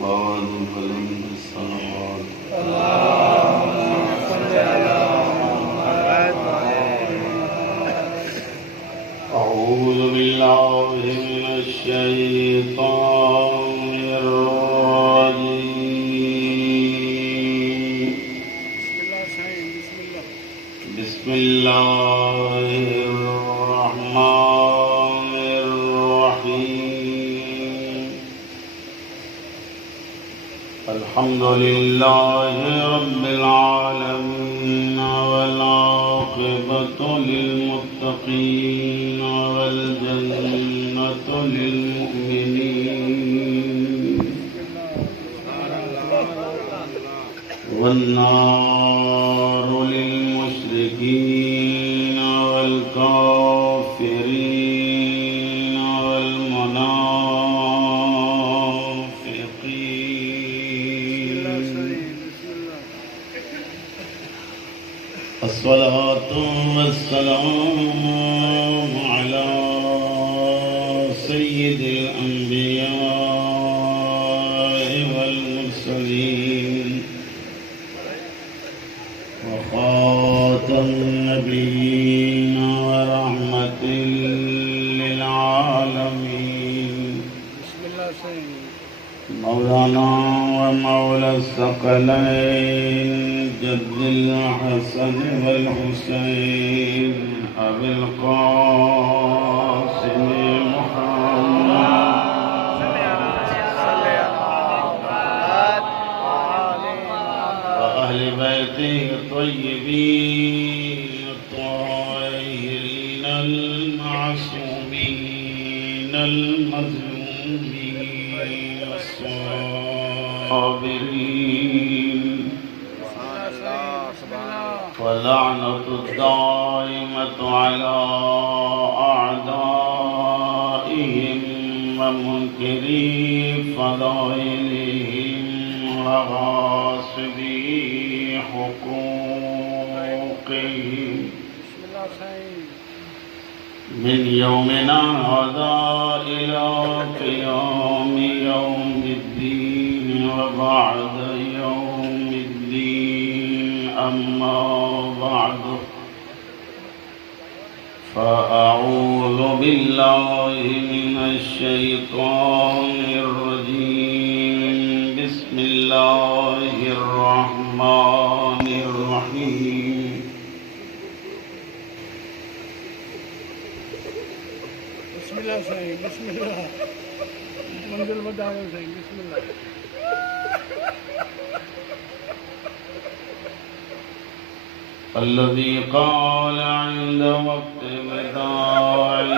بعد فلن الصلوات اللهم صل على محمد. أعوذ بالله من الشيطان الرجيم. بسم الله الرحمن الرحيم. الحمد لله رب العالمين والعاقبة للمتقين والجنة للمؤمنين والنار للمشركين والكافرين والمنافقين. الصلاة والسلام على سيد الأنبياء والمرسلين وخاتم النبيين ورحمة للعالمين مولانا ومولى الثقلين جد الحسن والحسين أبي القاسم محمد وأهل بيته الطيبين الطاهرين المعصومين المظلومين الصابرين واللعنة الدائمة على أعدائهم ومنكري فضائلهم وغاصبي حقوقهم من يومنا هذا إلى قيام يوم الدين وبعد يوم الدين. أما بعد فأعوذ بالله من الشيطان الرجيم. بسم الله الرحمن الرحيم. بسم الله سعيد. بسم الله منزل بداية سعيد. بسم الله. الذي قال عند وقت وداعه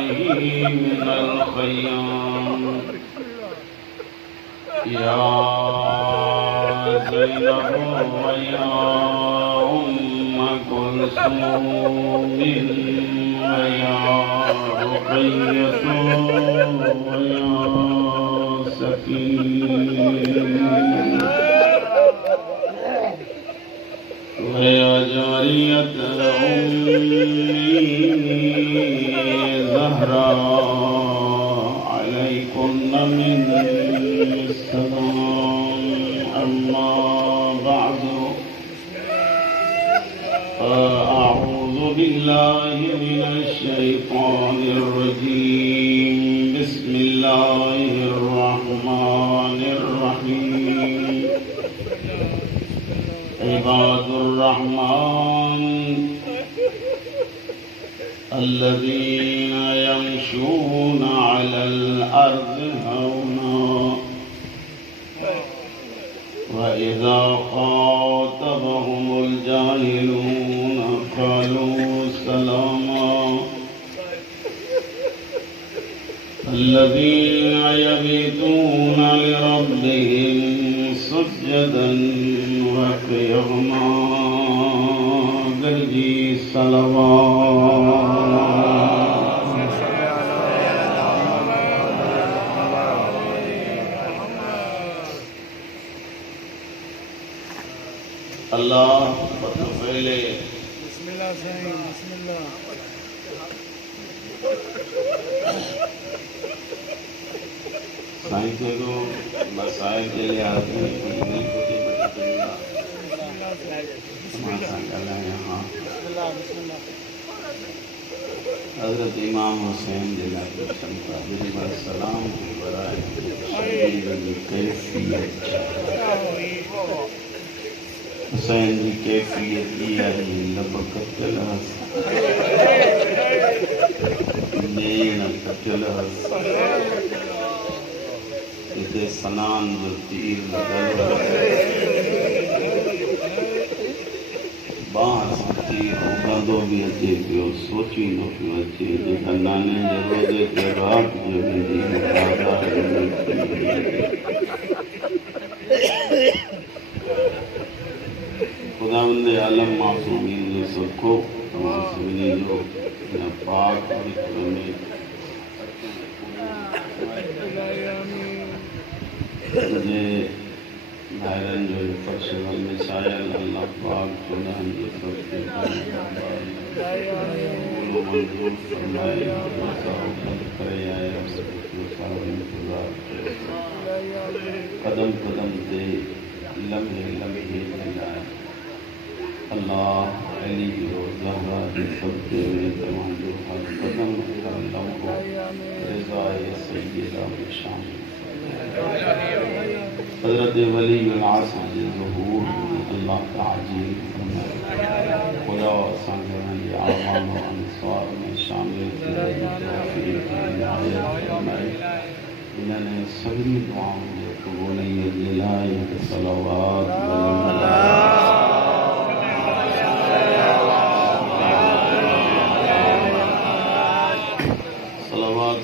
من الخيام يا زينب ويا أم كلثوم ويا رقية ويا سكينة ويا جارية أمي زهراء عليكن من السلام. أما بعد فأعوذ بالله من الشيطان الرجيم. بسم الله الرحمن الرحيم. عباد الرحمن الذين يمشون على الأرض هونا وإذا خاطبهم الجاهلون قالوا سلاما. الذين يبيتون لربهم سجدا وقياما. درجي صلوات الله وتفعله. بسم الله سعيد. بسم الله. साईं खे को मसाइल के लिहाज़ में कोई छोटी मोटी ॻाल्हायां हाँ हज़रत इमाम हुसैन जे लाइ पुछनि था ॿिनि बार सलाम जी बराए शरीर जी कैफ़ियत हुसैन जी कैफ़ियत इहा ई लब कटियल हस नेण कटियल हस हिते सनान जो तीर लॻल बांस तीर उगंदो बि अचे पियो सोचींदो पियो अचे जेका नाने जे रोज़े ते राति जो वेंदी ख़ुदावंद आलम मासूमीन जो सदको तमाम सभिनी जो हिन पाक पवित्र में जे भाइरनि जो फर्श में छायल अल्लाह पाक चौदहनि जे सदके मंज़ूर फरमाए करे आए कदम कदम ते लम्हे लम्हे मिलाए अल्लाह अली और ज़हरा के सदके में तमामो हर कदम हर लम्हो रिज़ाए सय्यदा में शामिल हज़रत वली आज़म जे ज़हूर में अल्लाह ताजील फरमाए खुदा असांखे उन्हनि जे आवाम और अंसार में शामिल इन्हनि सभिनी दुआउनि जे क़बूलियत जे लाइ सलावत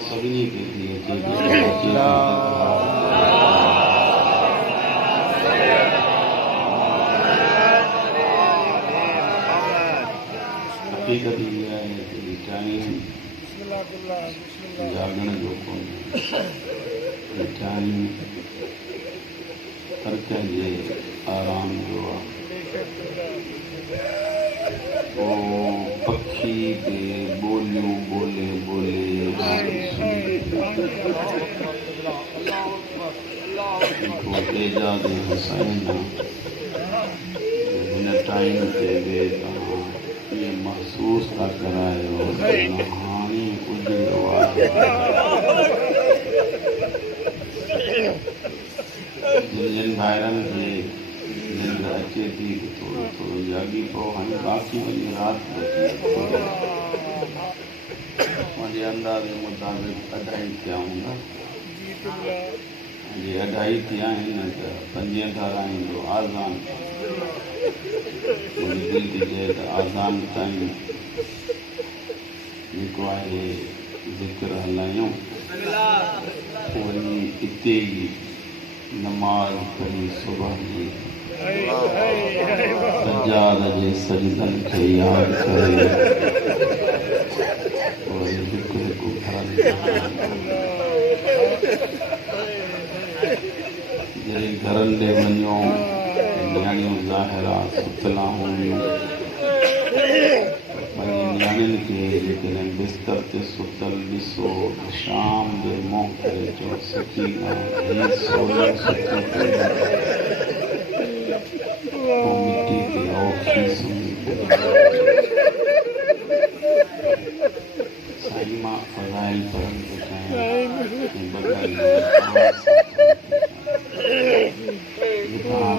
सभिनी के लिए हकीकत ये है कि टाइम जागण जो कोन्हे टाइम हर कंहिंजे आराम जो आहे पखी के बोलियूं बोले बोले एजाद हुसैन हिन टाइम ते बि तव्हां इहे महसूस था करायो हाणे गुज़रियो आहे जिन भाइरनि खे निंड अचे थी थोरो थोरो जागी पियो हाणे बाक़ी वञी राति मुंहिंजे अंदाज़े मुताबिक़ 2:30 थिया हूंदा जे 2:30 थिया आहिनि त 5:30 ईंदो आज़ान मुंहिंजी दिलि थी चए त आज़ान ताईं जेको आहे ज़िक्र हलायूं वञी हिते ई नमाज़ पढ़ी सुबुह जी सजाद जे सजदनि खे यादि करे वरी ज़िक्र को जॾहिं घरनि ॾे वञो नियाणियूं ज़ाहिरा सुतला हूंदियूं पंहिंजी नियाणियुनि खे जेकॾहिं बिस्तर ते सुतल ॾिसो त शाम जो मुंहुं करे चओ सकीना मिट्टी ते औखी सुम्ही साईं मां फज़ाइल पढ़नि थो चाहियां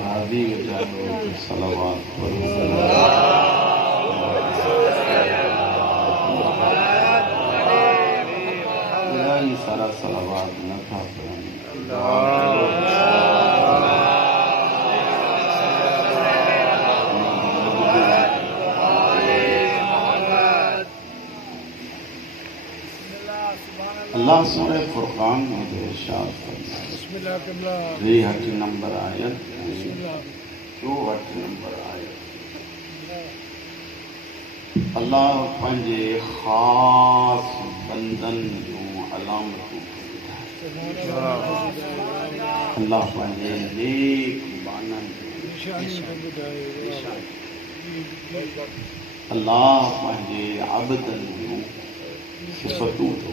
राज़ी विचारो सलावत पढ़ो इलाही सारा सलावत नथा पढ़नि अल्लाह सूरह फुरक़ान में जो इरशाद फरमाया 3 नंबर आयत 2 नंबर आयत अल्लाह पंहिंजे ख़ास बंदनि जूं अलामतूं अल्लाह पंहिंजे नेक बाननि अल्लाह पंहिंजे अबदनि जूं सिफ़तूं थो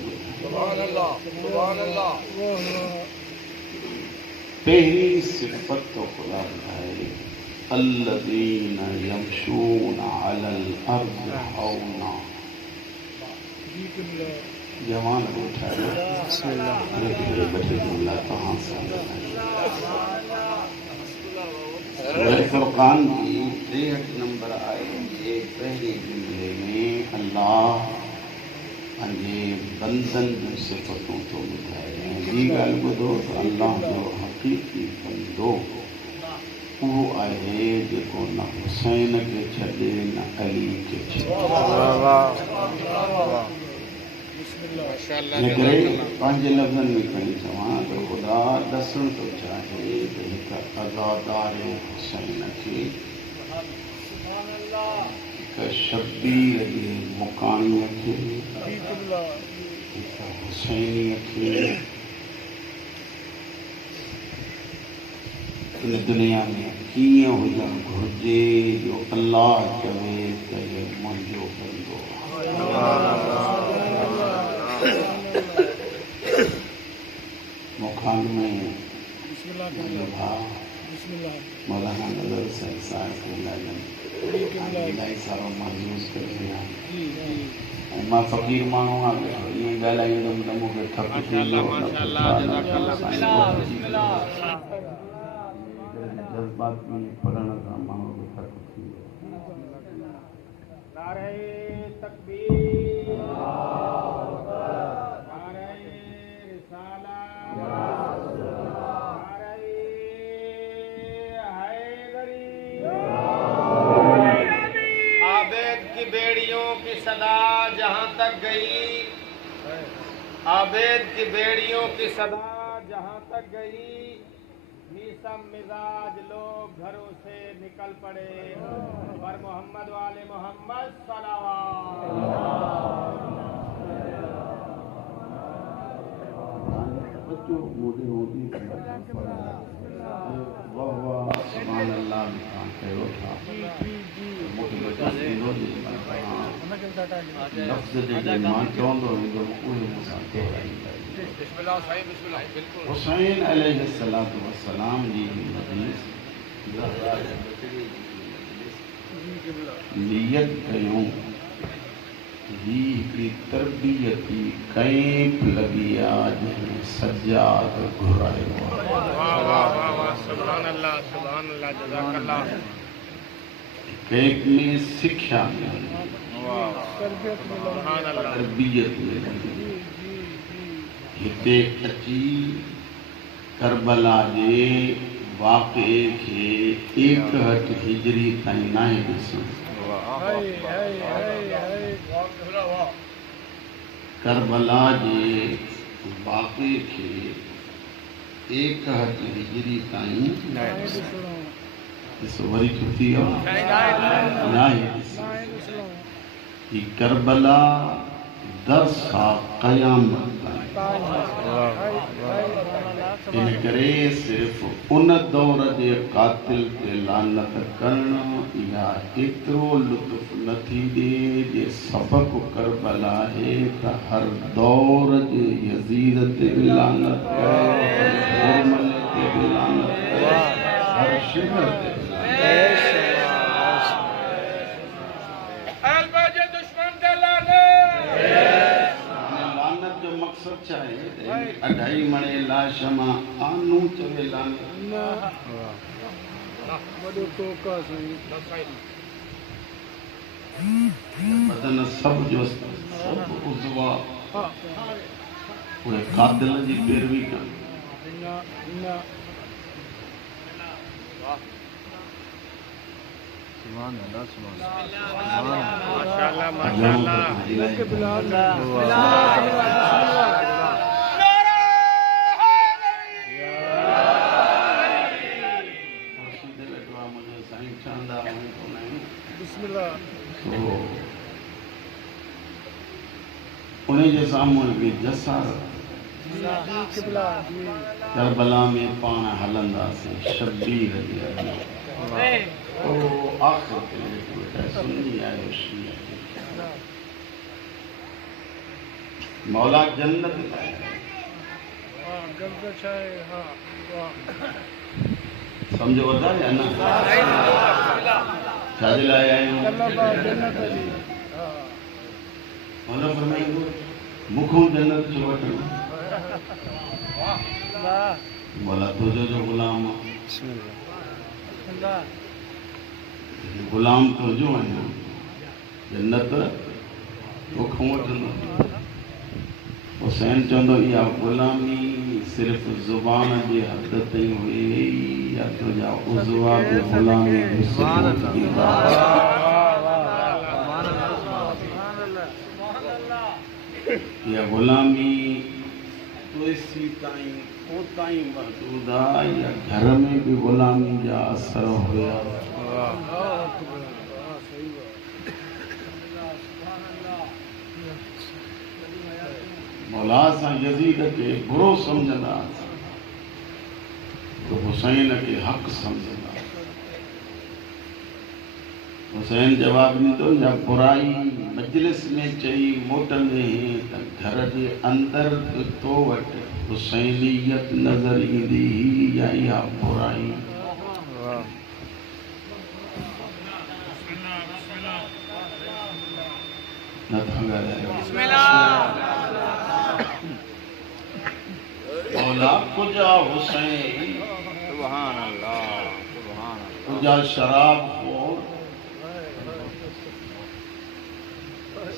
पहली सिफत तो खुदा ॿुधाए अल्लज़ीन यमशून अलल अर्ज़ हौना। जी किबला जवान बैठा है बैठे जुमला कहाँ से सूरह फुरक़ान की 63 नंबर आयत जे पहले जुमले में अल्लाह पंहिंजे बंदन जूं सिफ़तूं थो ॿुधाए। ॿी ॻाल्हि ॿुधो त अल्लाह जो हक़ीक़ी बंदो उहो आहे जेको न हुसैन खे छॾे न अली खे छॾे। इन करे पंहिंजे लफ़्ज़नि में खणी चवां त ख़ुदा ॾसणु थो चाहे त हिकु अज़ादार हुसैन खे हिकु शबीर जे मुकाणीअ खे हिकु हुसैनीअ खे इन दुनिया में कीअं हुजणु घुरिजे जो अल्लाह चवे त हे मुंहिंजो बंदो मुखान में मौलाना नज़र साहिब खे इलाही सारो महसूस करे ऐं मां फ़क़ीर माण्हू आहियां ईअं ॻाल्हाईंदुमि त मूंखे थक थींदो जज़्बात में पढ़ण सां माण्हू खे थक थींदो। सदा जहाँ तक गई, आबेद की बेड़ियों की सदा जहाँ तक गई, नीसम मिजाज लोग घरों से निकल पड़े पर मोहम्मद वाले मोहम्मद हुसैन अलैहिस्सलातु वस्सलाम जी हदीस नियत कयूं ही हिकिड़ी तरबियती कैंप लॻी आहे जंहिंमें सजाद घुरायो कैंप में शिक्षा मिली तरबियत मिली हिते अची करबला जे वाक़े खे 61 हिजरी ताईं नाहे ॾिसूं। करबला जे वाक़े खे 61 हिजरी ताईं ॾिसो वरी छुटी नाहे ॾिसूं। ही करबला दरसा क़यामत इन करे सिर्फ़ उन दौर जे कातिल ते लानत करणु इहा एतिरो लुत्फ़ नथी ॾिए जे सबक़ करबला आहे त हर दौर जे यज़ीद ते बि लानत मुरमल ते बि लानत हर शिहर ते बि लानत जो मक़सद छा आहे? अढाई मणे लाश मां आनू चवे लानत बदन सब जो सब उज़वा उहे कातिल जी पैरवी कनि। माशाअल्लाह माशाअल्लाह उन्हें जे साम्हूं बि जसारत करबला में पाण हलंदासीं शबीर जे आख़िर सुन्नी आयो शिया मौला जन्नत हाँ गर्दश है हाँ वाह समझो वधा या न छाजे लाइ आया आहियूं तलब आहे जन्नत जी हाँ मौला फरमाईंदो मूंखों जन्नत छो वठणु वाह मौला तुंहिंजो जो ग़ुलाम आहे अल्लाह ग़ुलाम तुंहिंजो आहियां जन्नत तोखां वठंदो हुसैन चवंदो इहा ग़ुलामी सिर्फ़ ज़ुबान जे हद ताईं हुई या तुंहिंजा उज़वा बि ग़ुलामी जो सबूत ॾींदा इहा ग़ुलामी तुलसी ताईं पोताईं महदूद आहे या घर में भी ग़ुलामी जा असर हुया मौला सां यज़ीद खे बुरो सम्झंदा तो हुसैन खे हक़ सम्झंदा हुसैन जवाब ॾींदो या बुराई मजलिस में चई मोटंदे त घर जे अंदर तो वटि हुसैनियत नज़र ईंदी या इहा बुराई नथा ॻाल्हायो मौला तुझा हुसैन सुभान अल्लाह तुझा शराब को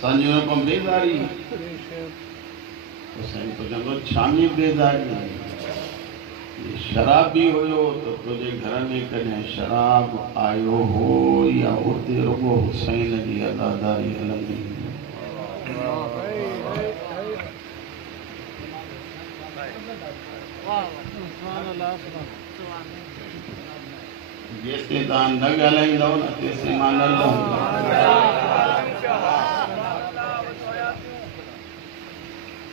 संजू को बेदारी हुसैन तो चवंदो छानी बेदारी शराबी हुयो तो तुझे घर में कॾहिं शराब आयो हो या उते रुगो हुसैन जी अदादारी हलंदी जेसिताईं तव्हां न ॻाल्हाईंदव न तेसिताईं मां न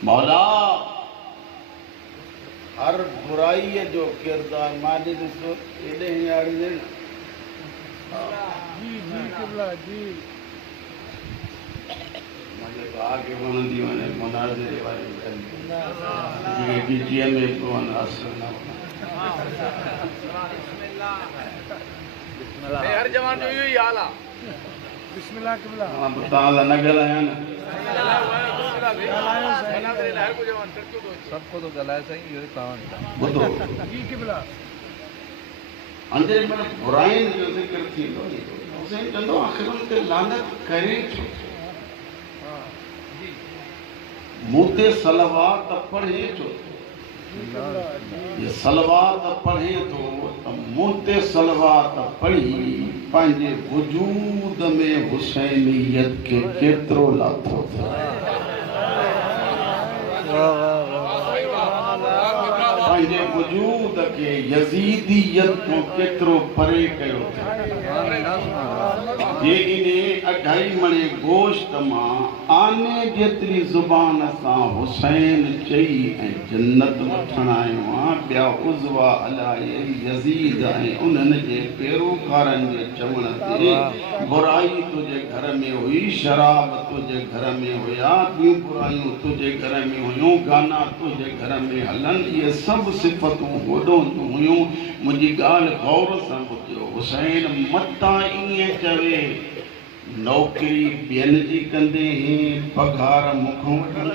मौला हर बुराई जो किरदार मां ॾिसो एॾे हींअर जी जी किबला जी मुझे आगे वणंदी वञे मुनाज़िरे वारी जेके ॾिठीअ में कोन असर न हर जवान जो इहो ई हाल आहे बिस्मिल्लाह किबला मां तव्हां सां न ॻाल्हायां न सबको तो गलाए सही इहो ई तव्हां ॿुधो जी किबला अंदरि मन बुराइनि जो ज़िक्र थींदो हुसैन चवंदो आख़िर उन ते लानत करे छो मूं ते सलवात पढ़े छो ये सलवात पढ़े तो मूं ते सलवात पढ़ी पंहिंजे वजूद में हुसैनियत के केतिरो लाथो पंहिंजे वजूद के यज़ीदियत को केतिरो परे कयो जे इने 2.5 मणे गोश्त मां आने जेतिरी ज़ुबान सां हुसैन चई ऐं जन्नत वठण आयो आहियां ॿिया उज़वा अलाए यज़ीद ऐं उन्हनि जे पैरोकारनि जे चवण ते बुराई तुंहिंजे घर में हुई शराब तुंहिंजे घर में हुया ॿियूं बुरायूं तुंहिंजे घर में हुयूं गाना तुंहिंजे घर में हलनि इहे सभु सिफ़तूं वॾो हुयूं मुंहिंजी ॻाल्हि गौर सां ॿुधियो हुसैन मतां ईअं चवे नौकरी ॿियनि जी कंदे पघार मूंखां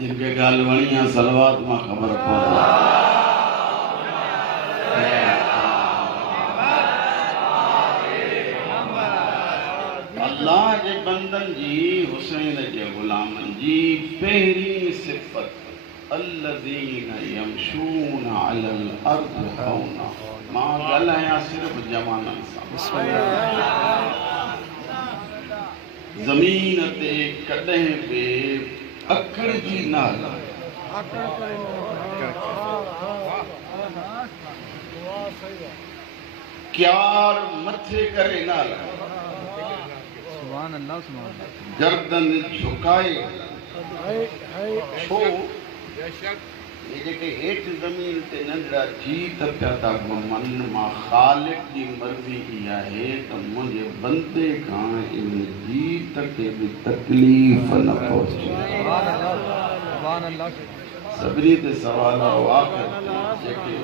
जिनके ॻाल्हि वणी आहे सलवात मां ख़बर पवंदी अल्लाह जे बंदनि जी हुसैन जे ग़ुलामनि जी पहिरीं सिफ़त الذين يمشون على الأرض هونا मां ॻाल्हायां सिर्फ़ जवाननि सां ज़मीन ते कॾहिं बि अकड़ जी न हलाए क्यार मथे करे न हलाए गर्दन झुकाए छो ये जेके हेठ ज़मीन ते नंढड़ा जीत पिया था मन मां ख़ालिक जी मर्ज़ी इहा आहे त मुंहिंजे बंदे खां इन जीत खे बि तकलीफ़ न पहुचे। सभिनी ते सवाल आहे आख़िर जेके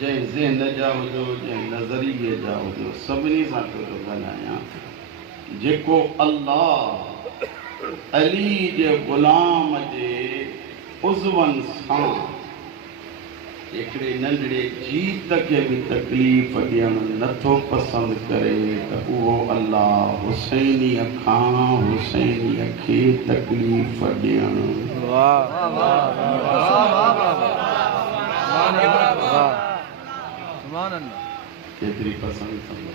जंहिं ज़हन जा हुजो जंहिं नज़रिए जा हुजो सभिनी सां थो ॻाल्हायां। जेको अल्लाह अली जे ग़ुलाम जे उज़वनि सां हिकिड़े नंढड़े जीत खे बि तकलीफ़ ॾियणु नथो पसंदि करे त उहो अल्लाह हुसैनीअ खां हुसैनीअ खे तकलीफ़ ॾियणु केतिरी पसंदि कंदो।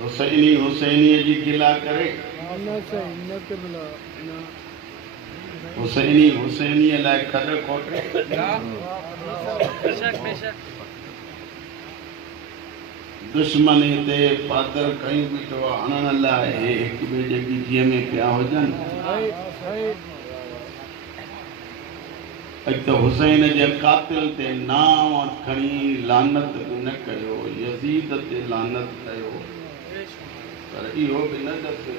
हुसैनी हुसैनीअ जी गिला करे हुसैनी हुसैनीअ लाइ खॾ खोटे दुश्मन हिते पादर कयूं बीठो आहे हणण लाइ हिक ॿिए जे ॻिठीअ में पिया हुजनि। अॼु त हुसैन जे कातिल ते नाम खणी लानत बि न कयो यज़ीद ते लानत कयो पर इहो बि न दसे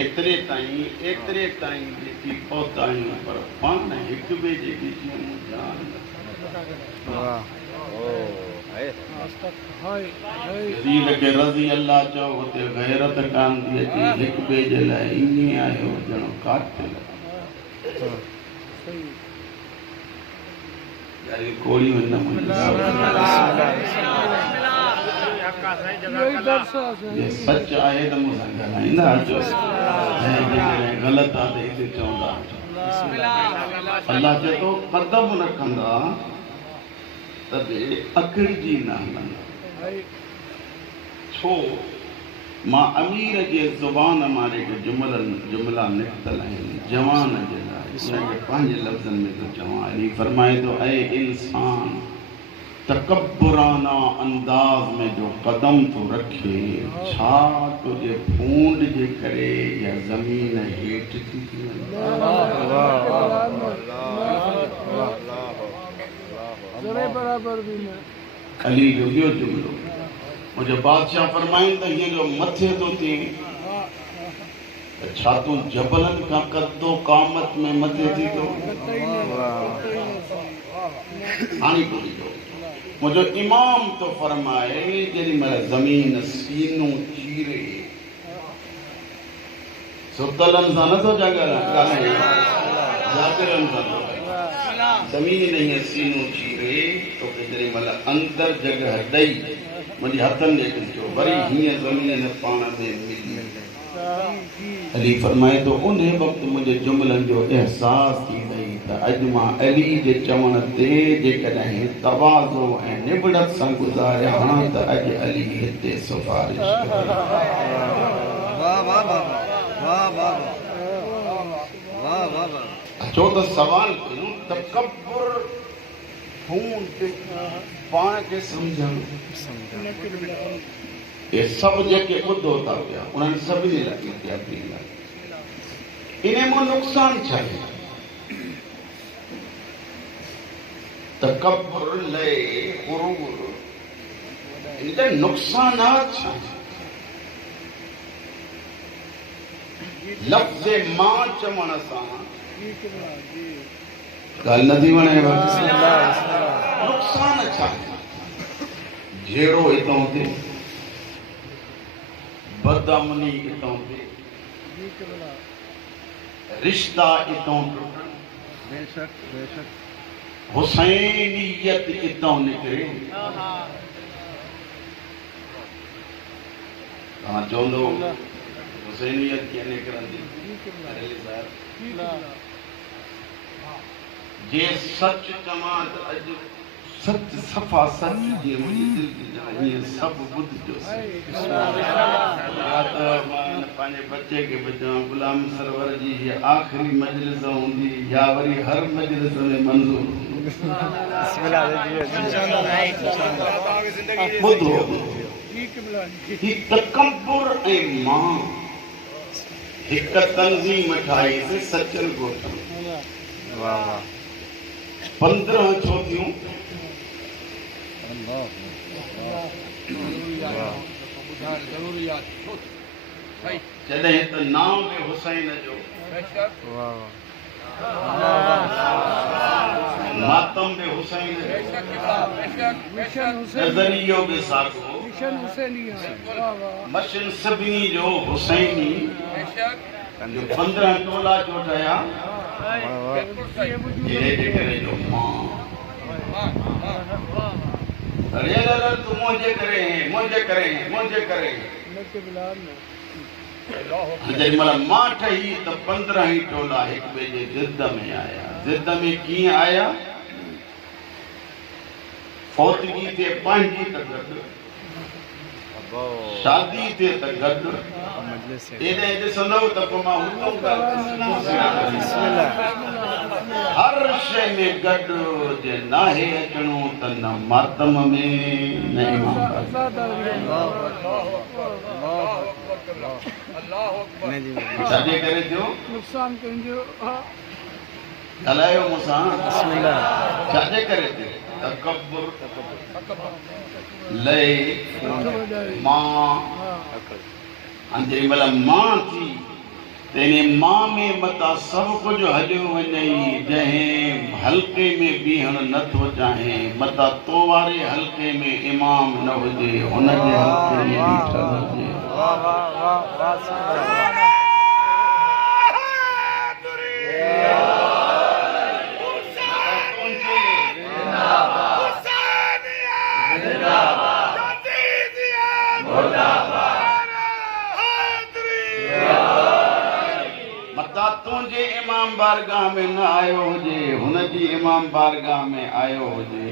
एतिरे ताईं जेकी पहुता आहियूं पर पाण हिक ॿिए जे ॻिठीअ में ध्यानु यज़ीद खे रज़ी अल्लाह चओ हुते गैरत कान थी अचे हिक ॿिए जे लाइ ईअं आयो ॼणो कातिल कोड़ी में न ये सच आहे त मूंसां ॻाल्हाईंदा अचो ग़लति आहे त हिते चवंदा अल्लाह चए थो क़दम न कंदा तॾहिं अकड़जी न हलंदा। छो मां अमीर जे ज़ुबान मां जेके जुमला निकितल आहिनि जवान जे लाइ उनखे पंहिंजे लफ़्ज़नि में थो चवां। अली फरमाए थो ऐं इंसान तकब्बुराना अंदाज़ में जो कदम तो रखे छा तुझे फूंड जे करे या ज़मीन हेठि थी अली जो ॿियो जुमिलो मुंहिंजो बादशाह फरमाइनि त हीअं जो मथे थो थिए त छा तूं जबलनि खां कदो क़ामत में मथे थी थो हाणे ॿुधिजो मुंहिंजो इमाम तो फरमाए जेॾी महिल ज़मीन सीनो चीरे सुतलनि सां नथो ॻाल्हाए जागरनि सां ज़मीन हीअं सीनो चीरे तोखे जेॾी महिल अंदरि जॻह ॾेई मुंहिंजे हथनि ॾे ॾिजो वरी हीअं ज़मीन पाण में मिली अली फरमाए थो उन वक़्तु मुंहिंजे जुमलनि जो अहसासु थी वई त अॼु मां अली जे चवण ते जेकॾहिं तवाज़ो ऐं निबड़त सां गुज़ारिया हा त अॼु अली हिते सिफारिश अचो त सवाल कयूं तकब्बुर पाण खे सम्झणु ये सब जेके ॿुधो था पिया उन्हनि सभिनी लाइ इत्यादि लाइ इन में नुक़सान छा आहे तकब्बुर लय गुरूर इन नुक़सानात छा लफ़्ज़ मां चवण सां ॻाल्हि नथी वणे नुक़सान छा जहिड़ो हितां थिए बदअमनी इतों थे रिश्ता इतों टूटन बेशक बेशक हुसैनियत इतों निकरे कहाँ चौंदो हुसैनियत क्या निकरंदी जे सच चमात अज सच सफ़ा सच जे मुझे दिल की ये सब बुद्ध जो पाने बच्चे के बच्चा गुलाम सरवर जी ये आखिरी मजलिस होंदी या वरी हर मजलिस में मंजूर बुद्धो जी किबला जी ही तकब्बुर ऐ मां हिक तंज़ीम ठाही से सचल गोठन वाह वाह 15 छोथियूं जॾहिं त नाम में हुसैन जो मातम में हुसैन जो मिशन हुसैन नज़रियो बि साॻियो मिशन हुसैनी वाह वाह मशन सभिनी जो हुसैनी जो 15 टोला जो ठहिया ये वजूद जंहिंजे करे जो मां अरे अरे तू मुंहिंजे करे न किबला न जॾहिं महिल मां ठही त 15 ई टोला हिक ॿिए जे ज़िद में आया ज़िद में कीअं आया फौतगी ते पंहिंजी त गॾु शादी ते त गॾु एॾे ॾिसंदव त पोइ मां हुतां हर शइ में गॾु जे नाहे अचणो त न मातम में न इमाम छाजे करे थियो नुक़सान कंहिंजो ॻाल्हायो मूंसां छाजे करे थियो तकब्बुर लय मां जेॾी महिल मां थी तेने मां में मथां सभु कुझु हलियो वञे जंहिं हल्के में बीहण नथो चाहे मथां तो वारे हल्के में इमाम न हुजे हुनजे हल्के में बीठल हुजे मथां तुंहिंजे इमाम बारगाह में न आयो हुजे हुनजी इमाम बारगाह में आयो हुजे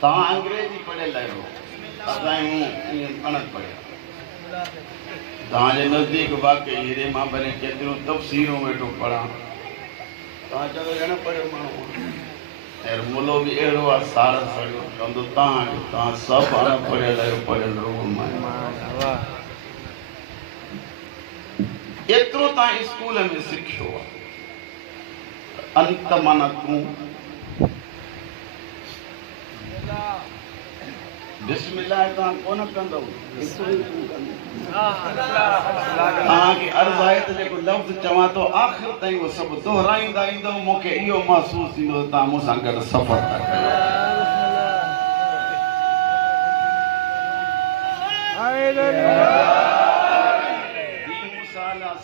तव्हां अंग्रेजी पढ़ियल आहियो असां अणत पढ़िया तव्हांजे नज़दीक वाकई हेॾे मां भले केतिरियूं तफ़सीरूं वेठो पढ़ां तव्हां चयो ॼण पढ़ियो माण्हू ऐं मुलो बि अहिड़ो आहे सार सड़ियो चवंदो तव्हां सभु अण पढ़ियल आहियो पढ़ियल रूह मां एतिरो तव्हां स्कूल में सिखियो आहे अंत माना तूं बिस्मिल्लाह तव्हां कोन कंदव तव्हांखे अर्ज़ु आहे त जेको लफ़्ज़ चवां थो आख़िर ताईं उहो सभु दोहराईंदा ईंदव मूंखे इहो महसूसु थींदो त तव्हां मूंसां गॾु सफ़र था कयो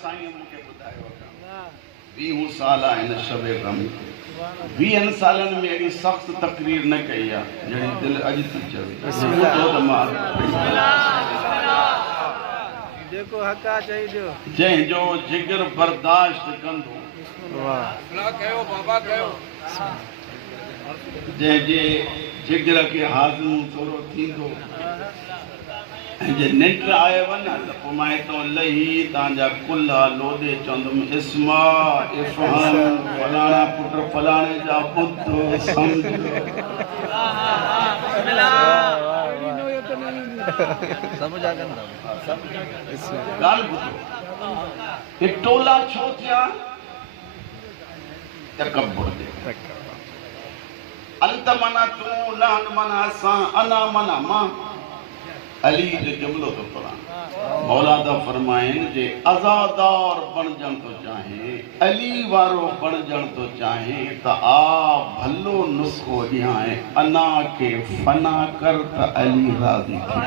साईं मूंखे ॿुधायो 20 साल हिन शबे गम 20 सालनि में अहिड़ी सख़्त तकरीर न कई आहे जहिड़ी दिलि अॼु थी चवे जंहिंजो जिगर बर्दाश्त कंदो जंहिंजे जिगर खे हाज़मो थोरो थींदो ऐं जे निंड आयव न त पोइ मां हितां लही तव्हांजा कुल्हा लोॾे चवंदुमि इस्मा इफ़हम फलाणा पुट फलाणे जा पुत सम्झ ॻाल्हि ॿुधो हे टोला छो थिया तकब्बुर ते अंत माना तूं लहन माना असां अना माना मां अली जो जुमलो तो पढ़ा मौला दा फरमाइन जे आज़ादार बणजण तो चाहे अली वारो बणजण तो चाहे त आ भलो नुस्खो ॾियाए अना के फना कर त अली राज़ी थी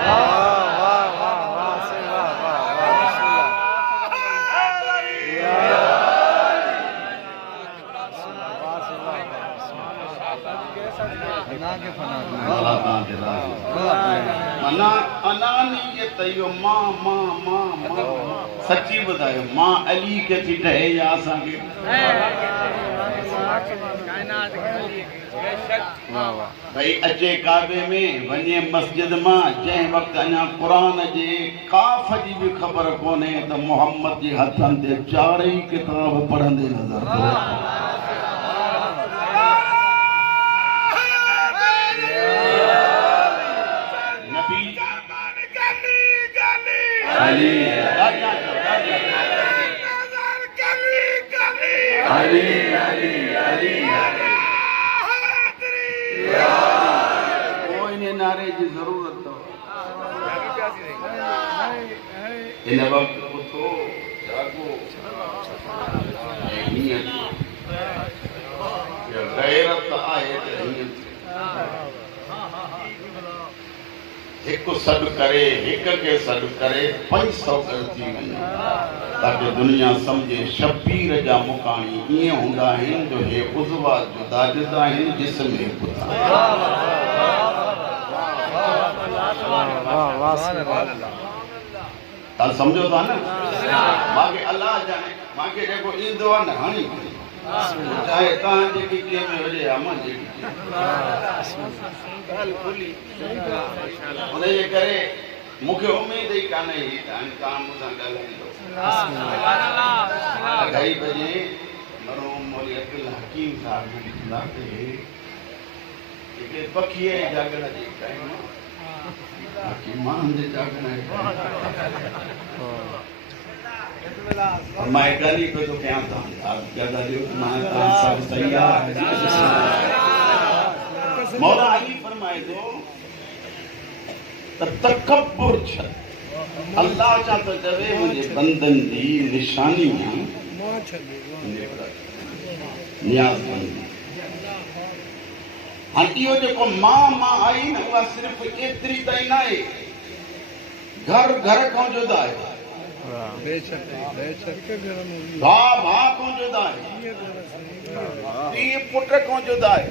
सची ॿुधायो मां अली खे थी ठहे या असांखे भई अचे काबे में वञे मस्जिद मां जंहिं वक़्तु अञा क़ुरान जे काफ़ जी बि ख़बर कोन्हे त मोहम्मद जे हथनि ते 4 ई किताब पढ़ंदे नज़र इन वक्त उठो जागो ऐं हीअं थियो गैरत आहे त हीअं थियो हिकु सॾु करे हिक खे सॾु करे 500 थी वञे ताकि दुनिया सम्झे शबीर जा मुकाणी ईअं हूंदा आहिनि जो हे उज़वा जुदा जुदा आहिनि जिस्म हिकु था सम्झो था न मूंखे अलाह जाने मूंखे जेको ईंदो आहे न हाणे चाहे तव्हां जेकी कीअं में हुजे या मां जेकी उनजे करे मूंखे उमेद ई कान्हे त हाणे तव्हां मूंसां ॻाल्हाईंदो 2:30 बजे मरहूम मौलवी अब्दुल हकीम साहब हिकिड़े पखीअ जे जागण जी टाइम बाक़ी माण्हुनि जे जागण मैं गाली पे तो क्या था आप क्या गाली मैं सब तैयार मौला अली फरमाए दो तकब्बुर छ अल्लाह चाहता जवे मुझे बंदन दी निशानी नियाज़मंदी हाँ इहो जेको मां आई न उहा सिर्फ़ एतिरी ताईं न आहे घर खां जुदा आहे भाउ खां जुदा आहे पीउ पुट खां जुदा आहे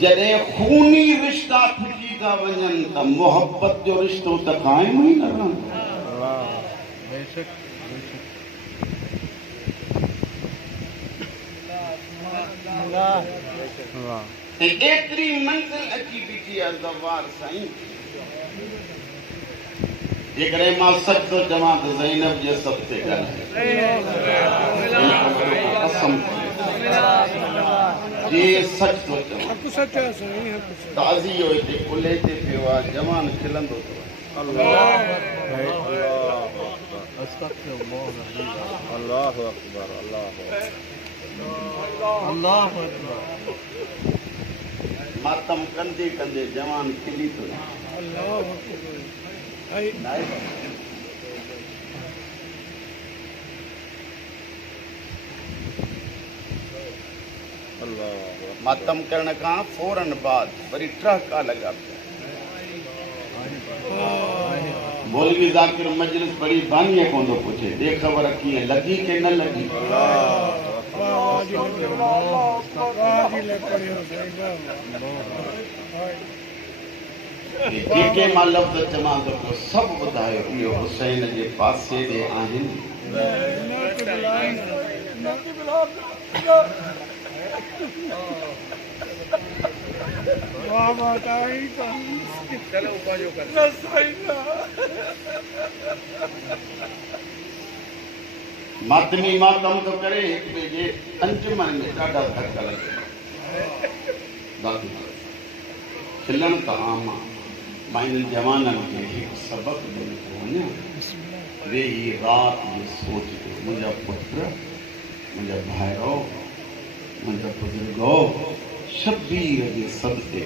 जॾहिं खूनी रिश्ता फिटी था वञनि त मोहब्बत जो रिश्तो त क़ाइम ई न रहंदो एतिरी मंज़िल अची बीठी आहे ज़वार साईं जेकॾहिं मां सच थो चवां त ज़ैनब जे सभ ते कसम जे सच थो चवां ताज़ियो हिते कुल्हे ते पियो आहे जवान खिलंदो थो मातम कंदे कंदे जवान खिली थो मातम करण खां फौरन बाद वरी ट्रहका लॻा पिया मौलवी ज़ाकिर मजलिस बड़ी बानीअ कोन थो पुछे ॾे ख़बर कीअं लॻी की न लॻी जेके मां लफ़्ज़ चवां थो पियो सभु ॿुधायो इहो हुसैन जे पासे ॾे आहिनि मातमी मातम थो करे हिक ॿिए जे अंजुमन में ॾाढा धक लॻे खिलण त आम आहे मां इन्हनि जवाननि खे हिकु सबक़ ॾिनो थो वञा वेही राति जी सोचजो मुंहिंजा पुट मुंहिंजा भाइरो मुंहिंजा बुज़ुर्गो शबीर जे सदके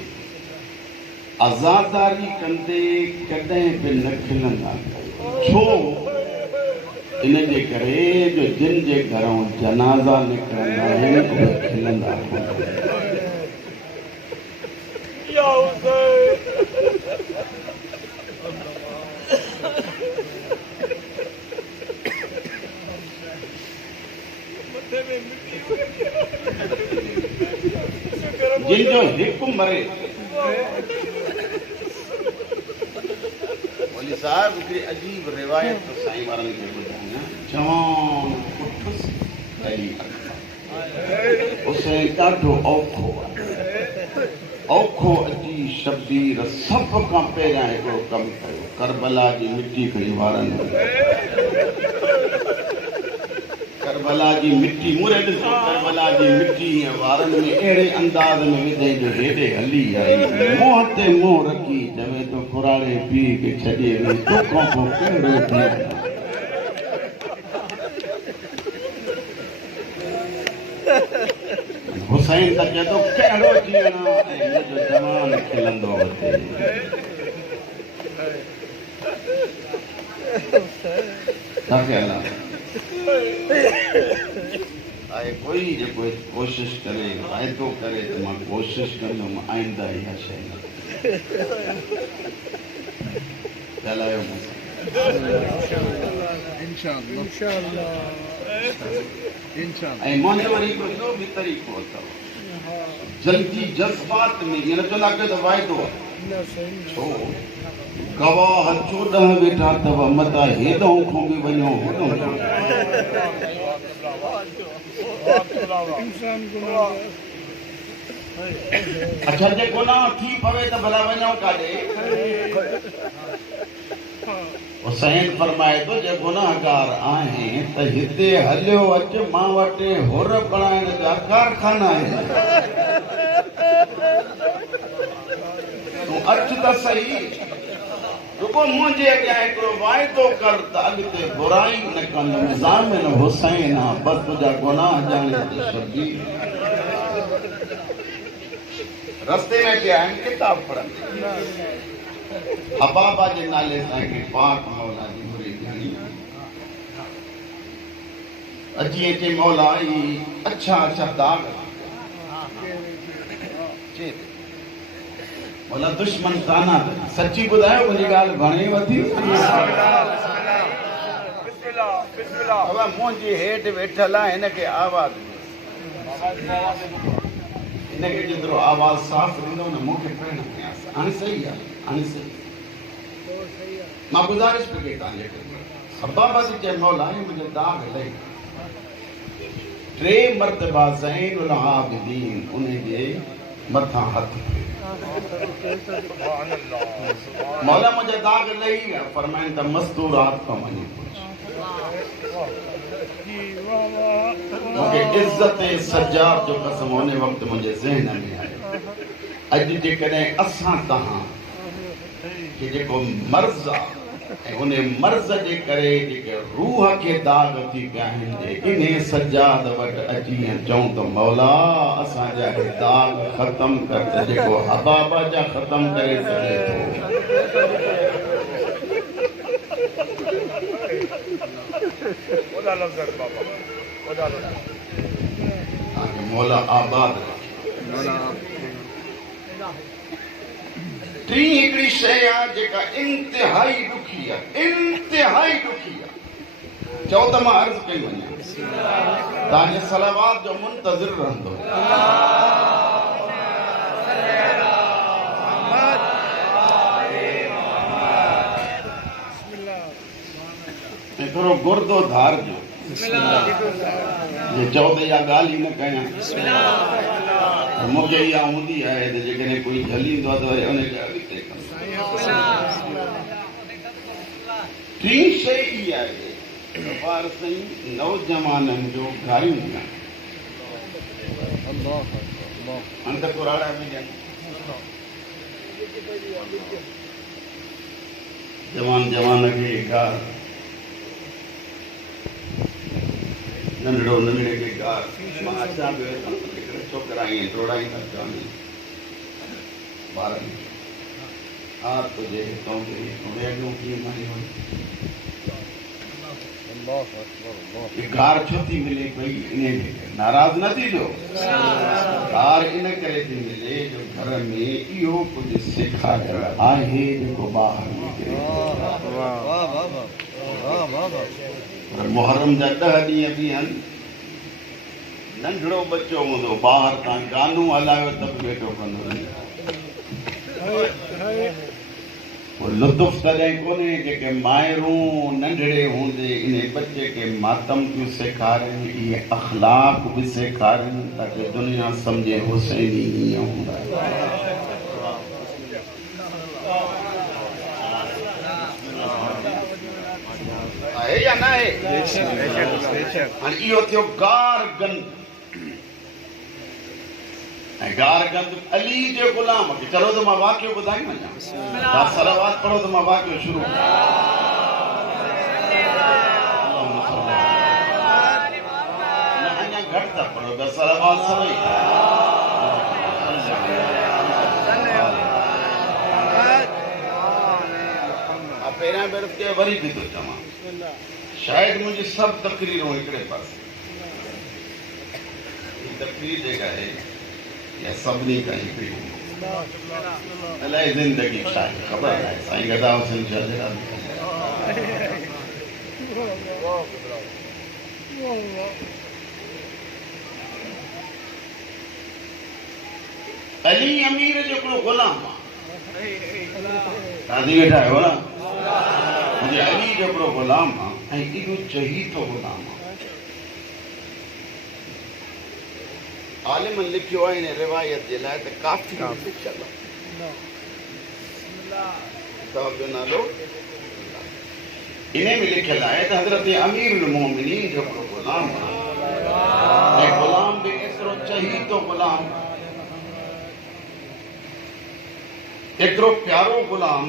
आज़ादारी कंदे कॾहिं बि न खिलंदा छो इन जे करे जो जिन जे घरों जनाज़ा निकिरंदा आहिनि उहे खिलंदा जिन जो हिकु मरे मौलवी साहब हिकिड़ी अजीब रिवायत तो साईं वारनि खे ॿुधायां जवान पुठुसि अली हुसैन ॾाढो औखो अची शबीर सभ खां पहिरियां हिकिड़ो कमु कयो करबला जी मिटी खणी वारनि करबला जी मिटी मुरे ॾिसो करबला जी मिटी वारनि में अहिड़े अंदाज़ में विधे जो हेॾे हली आई मुंहं ते मुंहुं रखी चवे तो फुराड़े पीउ खे छॾे वई तोखां पोइ कहिड़ो थी हुसैन त चए थो कहिड़ो थी वञा ऐं हिनजो जवान खिलंदो वधे ताकि अल्लाह आए कोई जो कोई कोशिश करे वायदो करे तो मां कोशिश कंदुमि आइंदा इहा शइ न ॻाल्हायो मूंसां ऐं मुंहिंजो वरी हिकिड़ो ॿियो बि तरीक़ो अथव जल्दी जज़्बात में ईअं न चवंदा कयो त वाइदो आहे छो गवाह 14 वेठा अथव मता हेॾो खां बि वञो होॾो अच्छा जे गुनाह थी पवे त भला वञो काॾे हुसैन फरमाए थो जे गुनाहगार आहिनि त हिते हलियो अच मां वटि हुर बणाइण जा कारखाना आहिनि तूं अच त सही रुगो मुंहिंजे अॻियां हिकिड़ो वाइदो कर त अॻिते बुराई न कंदुमि ज़ामिन हुसैन आहे बस तुंहिंजा गुनाह ॼाणे छॾी रस्ते में पिया आहिनि किताब पढ़नि हबाबा जे नाले सां हिकिड़ी पाक मौला जी मुरीदी अची अचे मौला ही अच्छा अच्छा दाग मौला दुश्मन काना सच्ची ॿुधायो मुंहिंजी ॻाल्हि घणे वधी बाबा मुंहिंजी हेठि वेठल आहे हिनखे आवाज़ हिनखे जेतिरो आवाज़ साफ़ ॾींदो न मूंखे पिण हाणे सही आहे हाणे सही मां गुज़ारिश पई कई तव्हांजे बाबा जी चए मौला मुंहिंजो दाग लही 3 मरतबा ज़ैनुल आबिदीन उन जे मथां हथ मौला मुंहिंजा दाग लही विया फरमाइनि त मस्तूरात खां वञी मूंखे इज़त सजाद जो कसम उन वक़्तु मुंहिंजे ज़हन में आयो अॼु जेकॾहिं असां तव्हां कि जेको मर्ज़ आहे ऐं उन मर्ज़ जे करे जेके रूह खे दाग थी पिया आहिनि इन सजाद वटि अची चऊं त मौला असांजा दाग ख़तम कर त जेको हबाबा जा ख़तम करे सघे थो मौला आबाद टी हिकिड़ी शइ आहे जेका इंतिहाई ॾुखी आहे चओ त मां अर्ज़ कई वञा तव्हांजे सलावात जो मुंतज़िर रहंदो ऐं थोरो गुर्दो धार जो जे चओ त इहा ॻाल्हि ई न कयां मूंखे इहा हूंदी आहे त जेकॾहिं कोई झलींदो आहे त वरी उनखे अॻिते टी शइ इहा आहे ॿार साईं नौजवाननि जो घारियूं हाणे त कुराड़ा बि ॾियनि जवान खे घार नंढड़ो नंढड़े खे घार मां अचां पियो छोकिरा ईअं दौड़ाईंदा चवनि ॿारनि हा तुंहिंजे हितां अॻियां कीअं मानी घार छो थी मिले पई इन नाराज़ न थींदो घार इन करे थी मिले जो घर में इहो कुझु सेखारियल आहे जेको ॿाहिरि निकिरे मुहर्रम जा 10 ॾींहं बि आहिनि नंढड़ो बच्चो हूंदो ॿाहिरि तां गानो हलायो त बि वेठो कंदो लुत्फ़ तॾहिं कोन्हे जेके माइरूं नंढड़े हूंदे इन बच्चे खे मातम थियूं सेखारनि इहे अख़लाक बि सेखारनि ताकी दुनिया सम्झे हुसैनी ईअं हूंदा आहे या न आहे हाणे इहो थियो गार गंद ऐं गार गंद अली जे ग़ुलाम खे चलो त मां वाक़ियो ॿुधाई वञा तव्हां सलावात पढ़ो त मां वाक़ियो शुरू अञा घटि था पढ़ो त सलावात सभई पहिरियां भेरो के वरी बि थो चवां शायद मुझे सब तकरीरों हिकिड़े पासे तकरीर जेका आहे या सभिनी खां हिकिड़ी अलाए ज़िंदगी छा आहे ख़बर नाहे साईं गदा हुसैन शाह जहिड़ा अली अमीर जो हिकिड़ो ग़ुलाम आहे राज़ी वेठा आहियो न मुंहिंजे अली जो हिकिड़ो ग़ुलाम आहे ऐं एॾो चहीतो ग़ुलाम आहे आलिमन लिखियो आहे इन रिवायत जे लाइ त काफ़ी लिखियल आहे किताब जो नालो इन में लिखियल आहे त हज़रत अमीरुल मोमिनीन जो हिकिड़ो ग़ुलाम आहे ऐं ग़ुलाम बि एतिरो चहीतो ग़ुलाम एतिरो प्यारो ग़ुलाम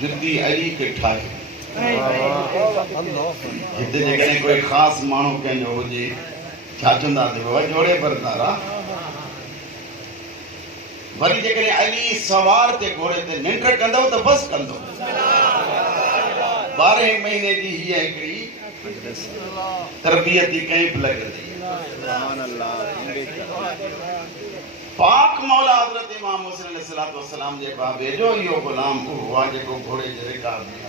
जिद्दी अली खे ठाहे हिते जेकॾहिं कोई ख़ासि माण्हू कंहिंजो हुजे छा चवंदा जोड़े बरदारा वरी जेकॾहिं अली सवार ते घोड़े ते निंड कंदव त बसि कंदो 12 महीने जी हीअ हिकिड़ी तरबियती कैंप लॻंदी पाक मौला हज़रत इमाम हुसैन अलैहिस्सलातु वस्सलाम जे बाबे जो इहो ग़ुलाम उहो आहे जेको घोड़े जे रिकाब में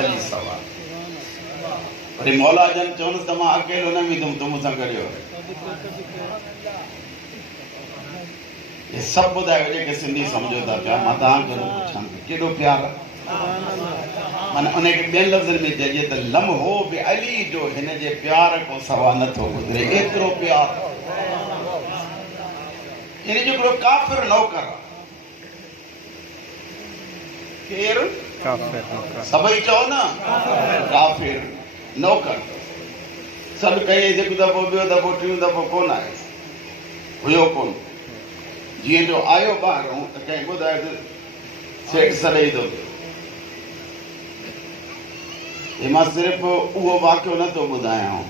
अली सवार वरी मौला जन चवंदुसि त मां अकेलो न वेंदुमि तूं मूंसां गॾु ये सब ॿुधायो जेके सिंधी सम्झो था पिया मां तव्हांखे पुछां केॾो प्यार माना उनखे ॿियनि लफ़्ज़नि में चइजे त लम्हो बि अली जो हिन जे प्यार खां सवा नथो गुज़रे एतिरो प्यार इन जो हिकिड़ो काफ़िर नौकर केरु सभई चओ न काफ़िर नौकर सभु कई हिकु दफ़ो ॿियो दफ़ो टियों दफ़ो कोन आयुसि हुयो कोन जीअं जो आयो ॿाहिरों त कंहिं ॿुधायो सेठ सॾई थो पियो मां सिर्फ़ु उहो वाक़ियो नथो ॿुधायां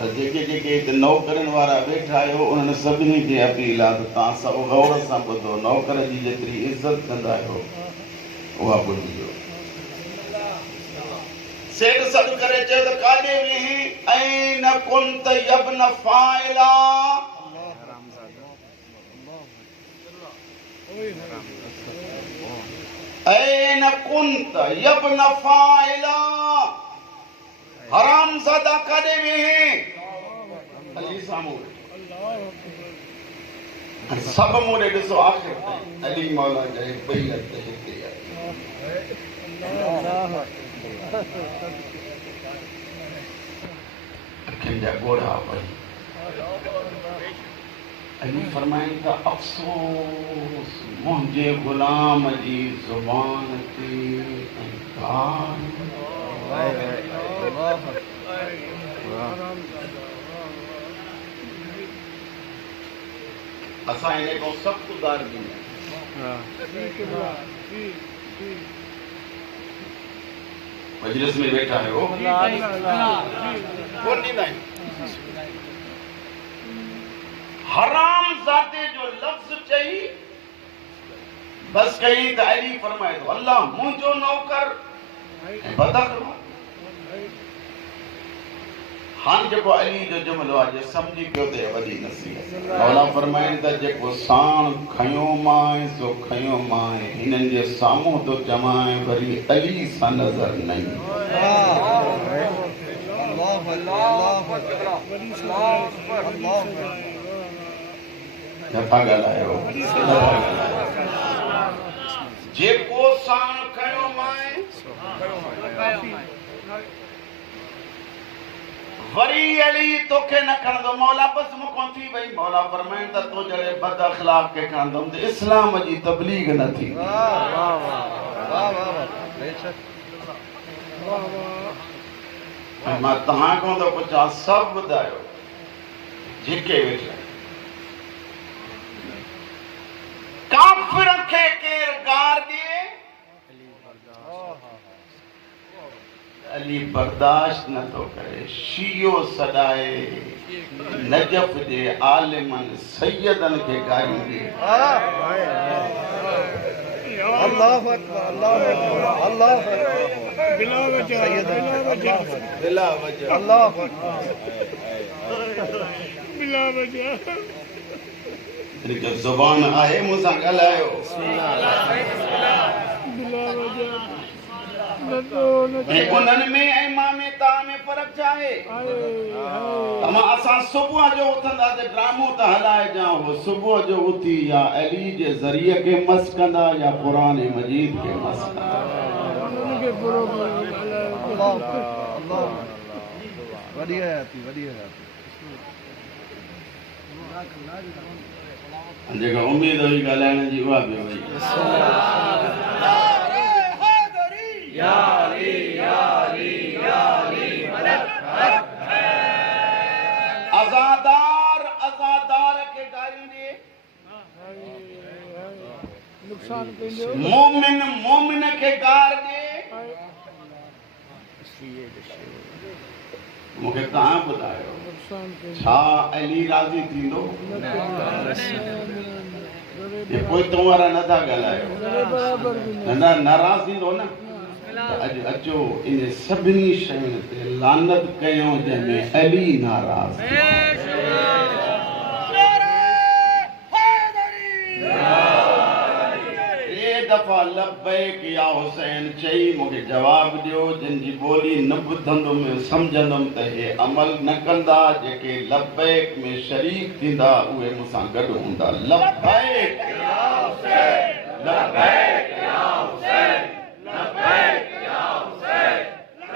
त जेके हिते नौकरनि वारा वेठा आहियो उन्हनि सभिनी खे अपील आहे त तव्हां सभु गौर सां ॿुधो नौकर जी जेतिरी इज़त कंदा आहियो उहा ॿुधिजो सेठ सॾु करे चयो त काॾे वेहीं ऐं न कुंत यब्न फाइला ऐन कुंत यब्न फाइला हरामज़ादा काॾे वेहीं अली साम्हूं सभु मूं ॾे ॾिसो आख़िर ताईं अली मौला जा ॿई हथ हिते अखियुनि जा ॻोढ़ा वरी अली फरमाइनि था अफ़सोस मुंहिंजे ग़ुलाम जी ज़ुबान ते असां हिन खां सख़्तु दार ॾींदा मजलिस में वेठा आहियो कोन ॾींदा आहियूं हराम ज़ाते जो लफ़्ज़ चई बस कई त अली फरमाए थो अल्लाह मुंहिंजो नौकर ऐं बदअक़ल हाणे जेको अली जो जुमिलो आहे जे सम्झी पियो त वॾी नसीहत मौला फरमाइनि त जेको साण खयो मां सो खयो मां हिननि जे साम्हूं थो चवां वरी अली सां नज़र न नथा ॻाल्हायो जेको साण खयो मां वरी अली तोखे न खणंदो मौला बस मुखों थी वई मौला फरमाइनि त तो जड़े बद अखलाक के खणंदुमि त इस्लाम जी तबलीग न थी मां तव्हां खां थो पुछां सभु ॿुधायो जेके वेठा काफ़िर खे केरु गार ॾिए अली बर्दाश्त नथो करे शियो सॾाए नजफ़ जे आलिमन सैयदन खे गारियूं ॾिए अल्लाह अकबर अल्लाह अकबर अल्लाह अकबर बिला वजह बिला वजह अल्लाह अकबर बिला वजह इनके ज़ुबान आहे मुझा ॻाल्हायो बिला वजह उन्हनि में ऐं मां में तव्हां में फ़र्क़ु छा आहे? तमां असां सुबुह जो उथंदासीं ड्रामो त हलाइजां हो सुबुह जो उथी या अली जे ज़रिए खे मस कंदा या क़ुरान मजीद खे मस कंदा। जेका उम्मीद हुई ॻाल्हाइण जी उहा बि हुई। अज़ादार के गाली दे नुकसान मोमिन के गार दे मूंखे तव्हां ॿुधायो छा अली राज़ी थींदो? कोई तूं वारा नथा ॻाल्हायो नाराज़ थींदो न। अॼु अचो इन सभिनी शयुनि ते लानत कयूं जंहिंमें अली नाराज़। दफ़ा लब्बैक या हुसैन चई मूंखे जवाब ॾियो जिनजी ॿोली न ॿुधंदुमि सम्झंदुमि त हे अमल न कंदा जेके लब्बैक में शरीक थींदा उहे मूंसां गॾु हूंदा। लब्बैक या हुसैन लब्बैक या हुसैन लब्बैक या हुसैन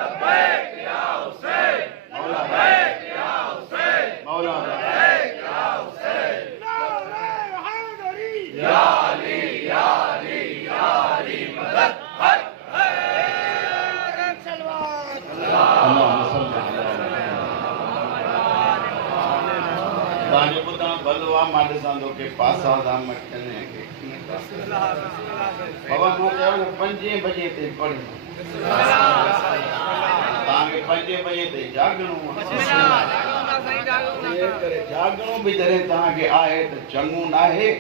लब्बैक या हुसैन मौला लब्बैक या हुसैन मौला लब्बैक या हुसैन या अली या अली या अली मदद तव्हांजो ॿुधां भलो आहे मां ॾिसां थो के पासा था मटनि बाबा मां चयो न 5 बजे ते पढ़ तव्हांखे 5 बजे ते जागणो आहे जागणो बि जॾहिं तव्हांखे आहे त चङो न आहे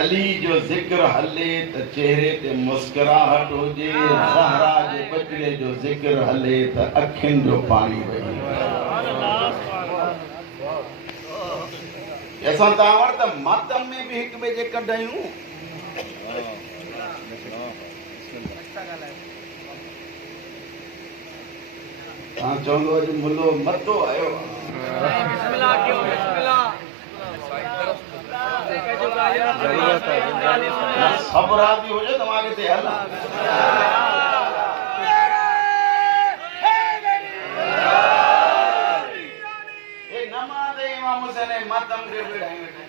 अली जो ज़िक्र हले त चेहरे ते मुस्कुराहट हुजे ज़हरा जे बचड़े जो ज़िक्र हले त अखियुनि जो पाणी वहे। असां तव्हां वटि त मातम में बि हिक ॿिए जे कढायूं। तव्हां चवंदो अॼु मुलो मतो आयो सब राज़ी हुजे तव्हांखे ते हल नमाज़ इमाम हुसैन मातम खे विढ़ाई वेठा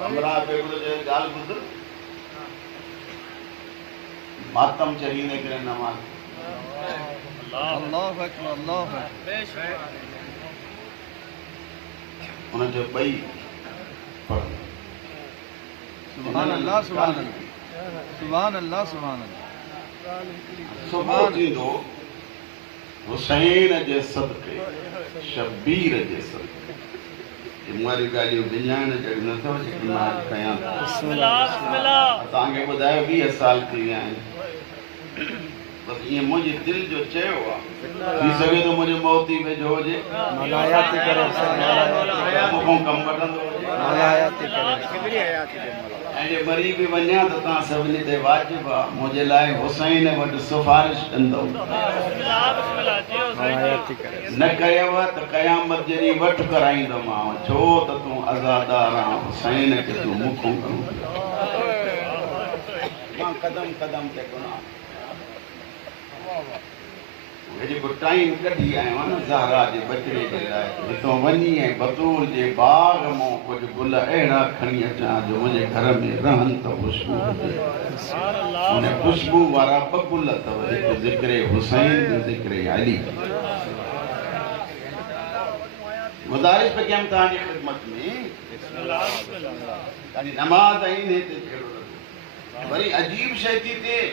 हमरा बेगुल जे गाल ॿुध मातम चढ़ीने करे नमाज अल्लाह अकबर अल्लाह उन जो बई सुभान अल्लाह सुभान अल्लाह सुभान अल्लाह सुभान अल्लाह सुभान थींदो हुसैन जे सदके शबीर जे सदके हमारी ॻाल्हियूं विञाइण जहिड़ी नथो जेकी मां कयां तव्हांखे ॿुधायो 20 साल थी विया आहिनि बस ईअं मुंहिंजे दिलि जो चयो आहे थी सघे थो मुंहिंजो मौती वेझो हुजे मूंखां कमु वठंदो हुजे ऐं जे मरी बि वञा त तव्हां सभिनी ते वाजिबु आहे मुंहिंजे लाइ हुसैन वटि सिफारिश कंदव न कयव त क़यामत जहिड़ी वठि कराईंदोमांव छो त तूं आज़ादार आहीं हुसैन खे तूं मूंखां कमु मां कदम कदम ते गुनाह जेको टाइम कढी आयो आहे न ज़हरा जे बचड़े जे लाइ हितां वञी ऐं बतूल जे बाग मां कुझु गुल अहिड़ा खणी अचां जो मुंहिंजे घर में रहनि त ख़ुशबू हुन ख़ुशबू वारा 2 गुल अथव हिकु ज़िक्र हुसैन ॿियो ज़िक्र अली गुज़ारिश पे कयूं तव्हांजी ख़िदमत में तव्हांजी नमाज़ आहिनि हिते वरी अजीब शइ थी थिए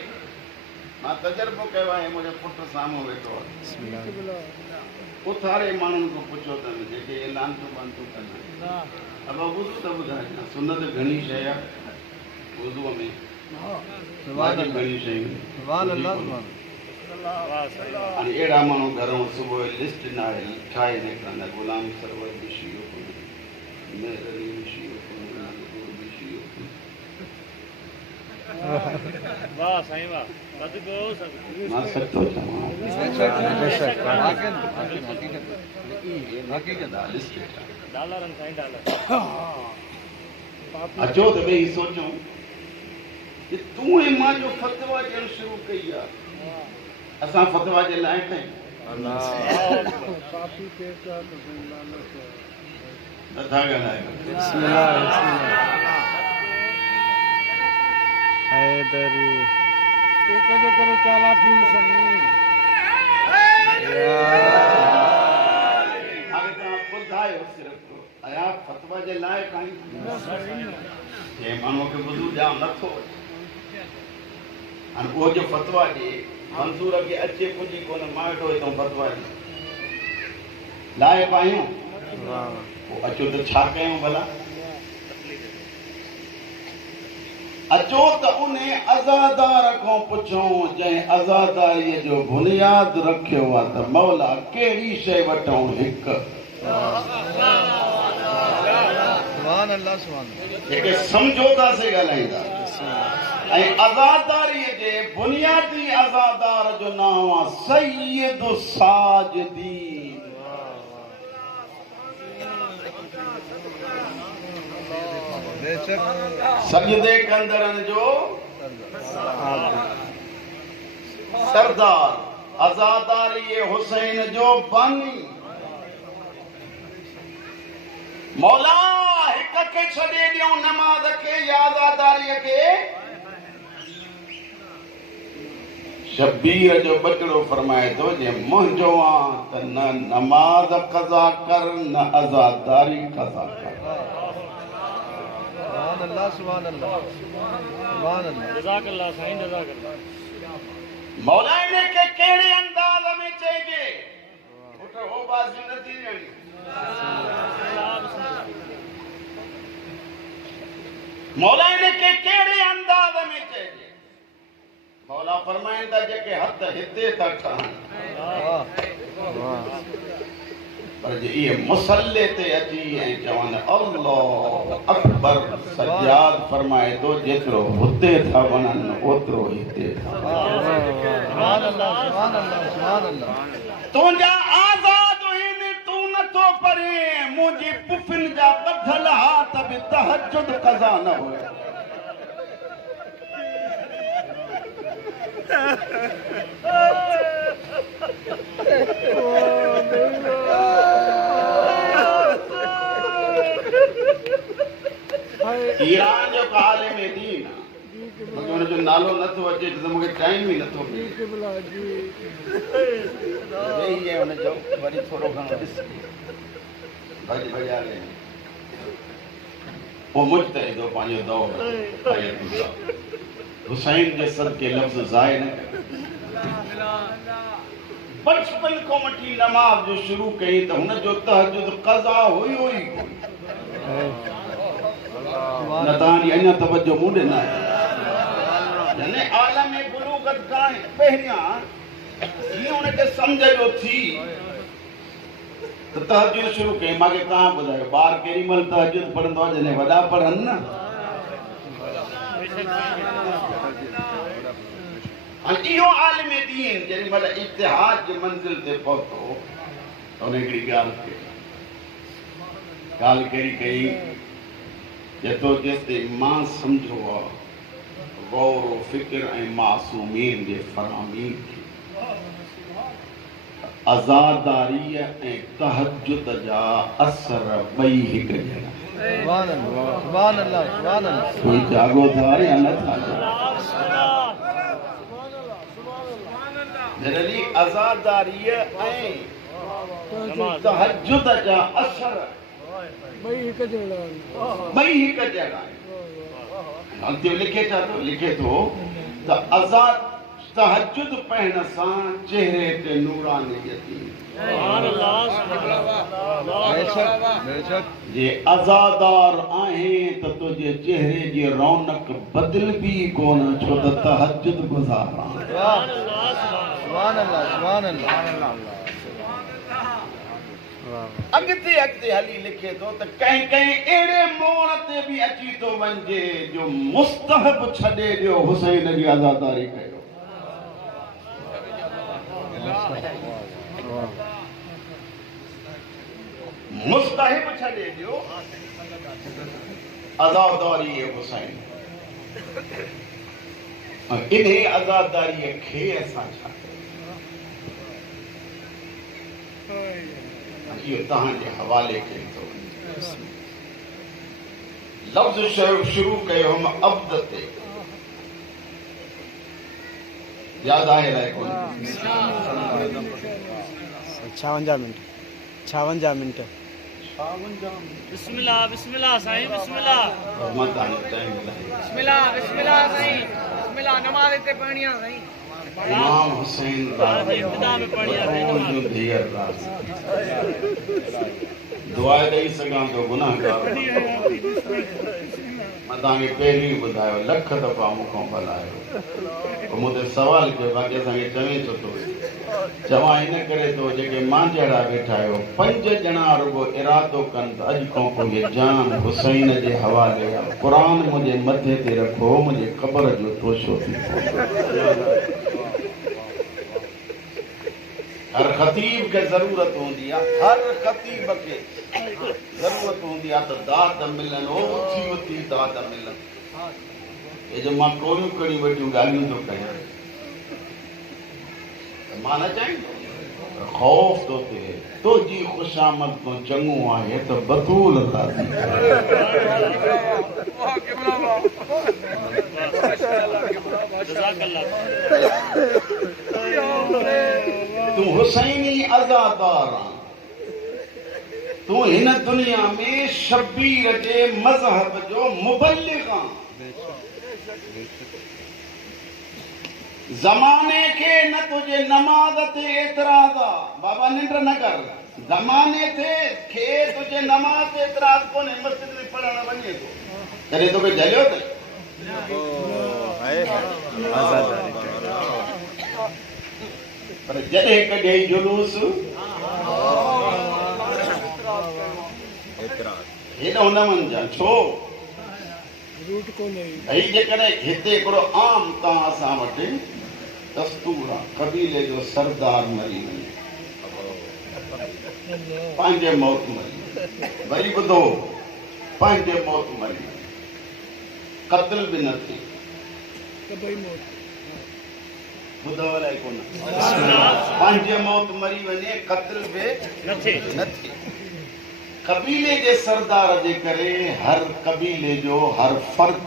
मां तजुर्बो कयो आहे मुंहिंजो पुटु साम्हूं वेठो आहे उथारे माण्हुनि खां पुछो अथनि जेके लांतू बांतू करना अब वुज़ू त ॿुधाए सुन्नत घणी शइ आहे वुज़ूअ में सुभान वाजिब घणी शयूं सुभान अल्लाह सुभान हाणे अहिड़ा माण्हू घरों सुबुह जो लिस्ट न आहे ठाहे निकिरंदा गुलाम सरवर बि शियो कोन्हे मेहर अली बि शियो कोन्हे नानकपुर बि शियो कोन्हे वाह साईं वाह सदको सदको मां सचो चवां बेशक हकीकत लिस्ट डॉलर साईं डॉलर अचो त ॿई सोचूं कि तूं ऐं मां जो फतवा ॾियणु शुरू कई आहे असां फतवा जे लाइक़ आहियूं नथा ॻाल्हायो हैदरी हाणे तव्हां ॿुधायो सिर्फ़ु आया फतवा जे लाइक़ आहियूं जंहिं माण्हूअ खे वुज़ू जाम नथो अचे हाणे उहो जो फतवा ॾिए मंज़ूर खे अचे पुॼी कोन मां वेठो हितां फतवा ॾिए लाइक़ आहियूं पोइ अचो त छा कयूं भला अचो त उन अज़ादार खां पुछूं जंहिं अज़ादारीअ जो बुनियाद रखियो आहे त मौला कहिड़ी शइ वठूं हिकु सुभान अल्लाह सुभान जेके समझौता से ॻाल्हाईंदा ऐं अज़ादारीअ जे बुनियादी अज़ादार जो नाम आहे सय्यद साजिदीन बेशक सजदे कंदड़नि जो सरदार अज़ादारी हुसैन जो बानी मौला हिक खे छॾे ॾियूं नमाज़ खे या अज़ादारीअ खे शबीर जो बचड़ो फरमाए थो जे मुंहिंजो आहे त न नमाज़ क़ज़ा कर न अज़ादारी क़ज़ा कर सुभान अल्लाह सुभान अल्लाह सुभान अल्लाह जज़ाकल्लाह साईं जज़ाकल्लाह मौला ने के कहिड़े अंदाज़ में चइजे उठ हो बाज़ी न थी ॾियणी मौला ने के कहिड़े अंदाज़ में चइजे मौला फरमाइनि था जेके हथ हिते था ठहनि पर जे इहे मुसल्ले ते अची ऐं चवनि अल्लाहु अकबर सजाद फरमाए थो जेतिरो हुते था वञनि ओतिरो हिते था सुभान अल्लाह सुभान अल्लाह सुभान अल्लाह तुंहिंजा आज़ाद आहिनि तूं नथो पढ़े मुंहिंजी पुफिन जा ॿधल हाथ बि तहजुद क़ज़ा न हुया ईरान जो आलिम दीन मूंखे हुनजो नालो नथो अचे त मूंखे टाइम ई नथो मिले हुनजो वरी थोरो घणो ॾिस भॼ भॼाले पोइ मुजतहिद हो पंहिंजो दौर हुसैन जे सदके लफ़्ज़ ज़ाहि न कयो बचपन खां वठी नमाज़ जो शुरू कई त हुनजो तहजुद क़ज़ा हुयो ई कोन न तव्हांजी अञा तवजो मूं ॾे न आहे यानी आलम बुलूगत खां पहिरियां जीअं हुनखे सम्झ जो थी त तहजुद शुरू कई मूंखे तव्हां ॿुधायो ॿार केॾी महिल तहजुद पढ़ंदो आहे जॾहिं वॾा पढ़नि न इहो आलिम दीन जेॾी महिल इतिहाद जी मंज़िल ते पहुतो त हुन हिकिड़ी ॻाल्हि कहिड़ी कई जेतो जेसिते मां सम्झो आहे गौर फिक्र ऐं मासूमीन जे फरामीन खे आज़ादारीअ ऐं तहजुद जा असर ॿई हिकु जहिड़ा सुभान अल्लाह सुभान अल्लाह सुभान अल्लाह कोई जागो था या नथा मेरे आज़ादारीअ ऐं तहजुद जा असर ॿई हिकु जहिड़ा आहिनि लिखे थो त आज़ाद तहजुद पढ़ण सां चेहरे ते नूरानियत सुभान अल्लाह बेशक जे आज़ादार आहीं तो तुझे चेहरे जी रौनक बदल भी कोन छो त तहज्जुद गुज़ारां। सुभान अल्लाह सुभान अल्लाह सुभान अल्लाह। अगते अगते हली लिखे तो त कहीं कहीं एड़े मोड़ ते भी अची तो वंजे जो मुस्तहब छॾे ॾियो हुसैन जी आज़ादारी कयो। मुस्तहिब छॾे ॾियो आज़ादारी हुसैन। इन्हे आज़ादारी खे असां छा इहो तव्हांजे हवाले कयो थो। लफ़्ज़ शुरू कयो हम अब्द ते याद आहे अलाए कोन 56 मिनट 56 मिनट। बिस्मिल्लाह बिस्मिल्लाह साईं बिस्मिल्लाह रहमत आहे टाइम लाइ बिस्मिल्लाह बिस्मिल्लाह साईं बिस्मिल्लाह नमाज़ ते पढ़णी आहे साईं। इमाम हुसैन इब्तिदा में पढ़ी आहे जो देर रात दुआ ॾेई सघां थो गुनाहगार मां तव्हांखे पहिरीं ॿुधायो लख दफ़ा मूंखां भलायो मूंखे सवाल कयो बाक़ी असांखे चवे छो थो चवां हिन करे थो जेके मां जहिड़ा वेठा आहियो 5 ॼणा रुगो इरादो कनि त अॼु खां पोइ इहे जान हुसैन जे हवाले आहे। क़ुर मुंहिंजे मथे ते रखो मुंहिंजे क़बर जो तोशो थी पवंदो। हर ख़तीब खे ज़रूरत हूंदी आहे हर ख़तीब खे ज़रूरत हूंदी आहे त दाद मिलनि उथी उथी दाद मिलनि। ये जो मां कोरियूं कड़ी वॾियूं ॻाल्हियूं थो कयां त मां न चाहींदो ख़ौफ़ थो थिए तुंहिंजी ख़ुशामद तो चङो आहे त बतूल राज़ी तू हुसैनी आज़ादार तू हिन दुनिया में शबीर जे मज़हब जो मुबल्लिग़ ज़माने के न तुझे नमाज ते एतराज़ बाबा निंड न कर ज़माने ते खे तुझे नमाज ते एतराज़ कोन्हे मस्जिद में पढ़ण वञे थो तॾहिं तोखे झलियो अथई पर जॾहिं कॾहिं जुलूस हेॾो न वञजांइ छो भई जेकॾहिं हिते हिकिड़ो आम तव्हां असां वटि दस्तूर आहे कबीले जो सरदार मरी वञे पंहिंजे मौत मरी वरी ॿुधो पंहिंजे मौत मरी वञे क़त्ल बि न थिए ॿुधो अलाए कोन पंहिंजे मौत मरी वञे क़त्ल बि न थिए। कबीले जे सरदार जे करे हर कबीले जो हर फर्द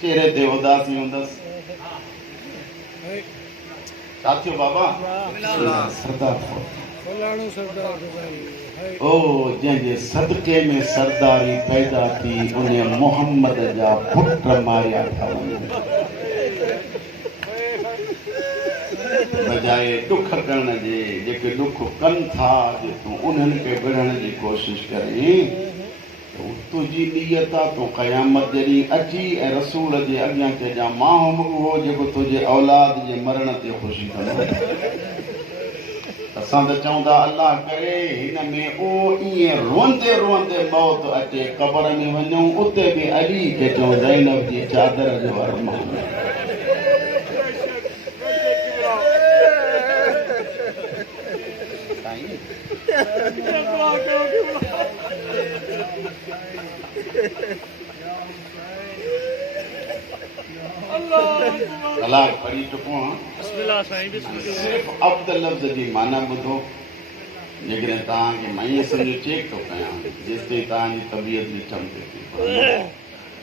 चेहरे ते उदासी हूंदसि छा थियो बाबा सरदार ओ जंहिंजे सदके में सरदारी पैदा थी उन मोहम्मद जा पुट मारिया था वञनि बजाए दुख करण जे जेके दुख कनि था जे तूं उन्हनि खे विढ़ण जी कोशिशि करें तुंहिंजी नीयत आहे तूं क़यामत जॾहिं अची ऐं रसूल जे अॻियां चइजां मां हुउमि उहो जेको तुंहिंजे औलाद जे मरण ते ख़ुशी कंदो। असां त चवंदा अलाह करे हिन में ओ ईअं रोंदे रोंदे मौत अचे क़बर में वञूं उते बि अली खे चऊं ज़ैनब जी चादर जो अरमान कलाक पढ़ी चुको आहियां बिस्मिल्लाह साईं बिस्मिल्लाह सिर्फ़ अब्द लफ़्ज़ जी माना ॿुधो जेकॾहिं तव्हांखे मां ईअं सम्झो चेक थो कयां जेसिताईं तव्हांजी तबियत में चमके थी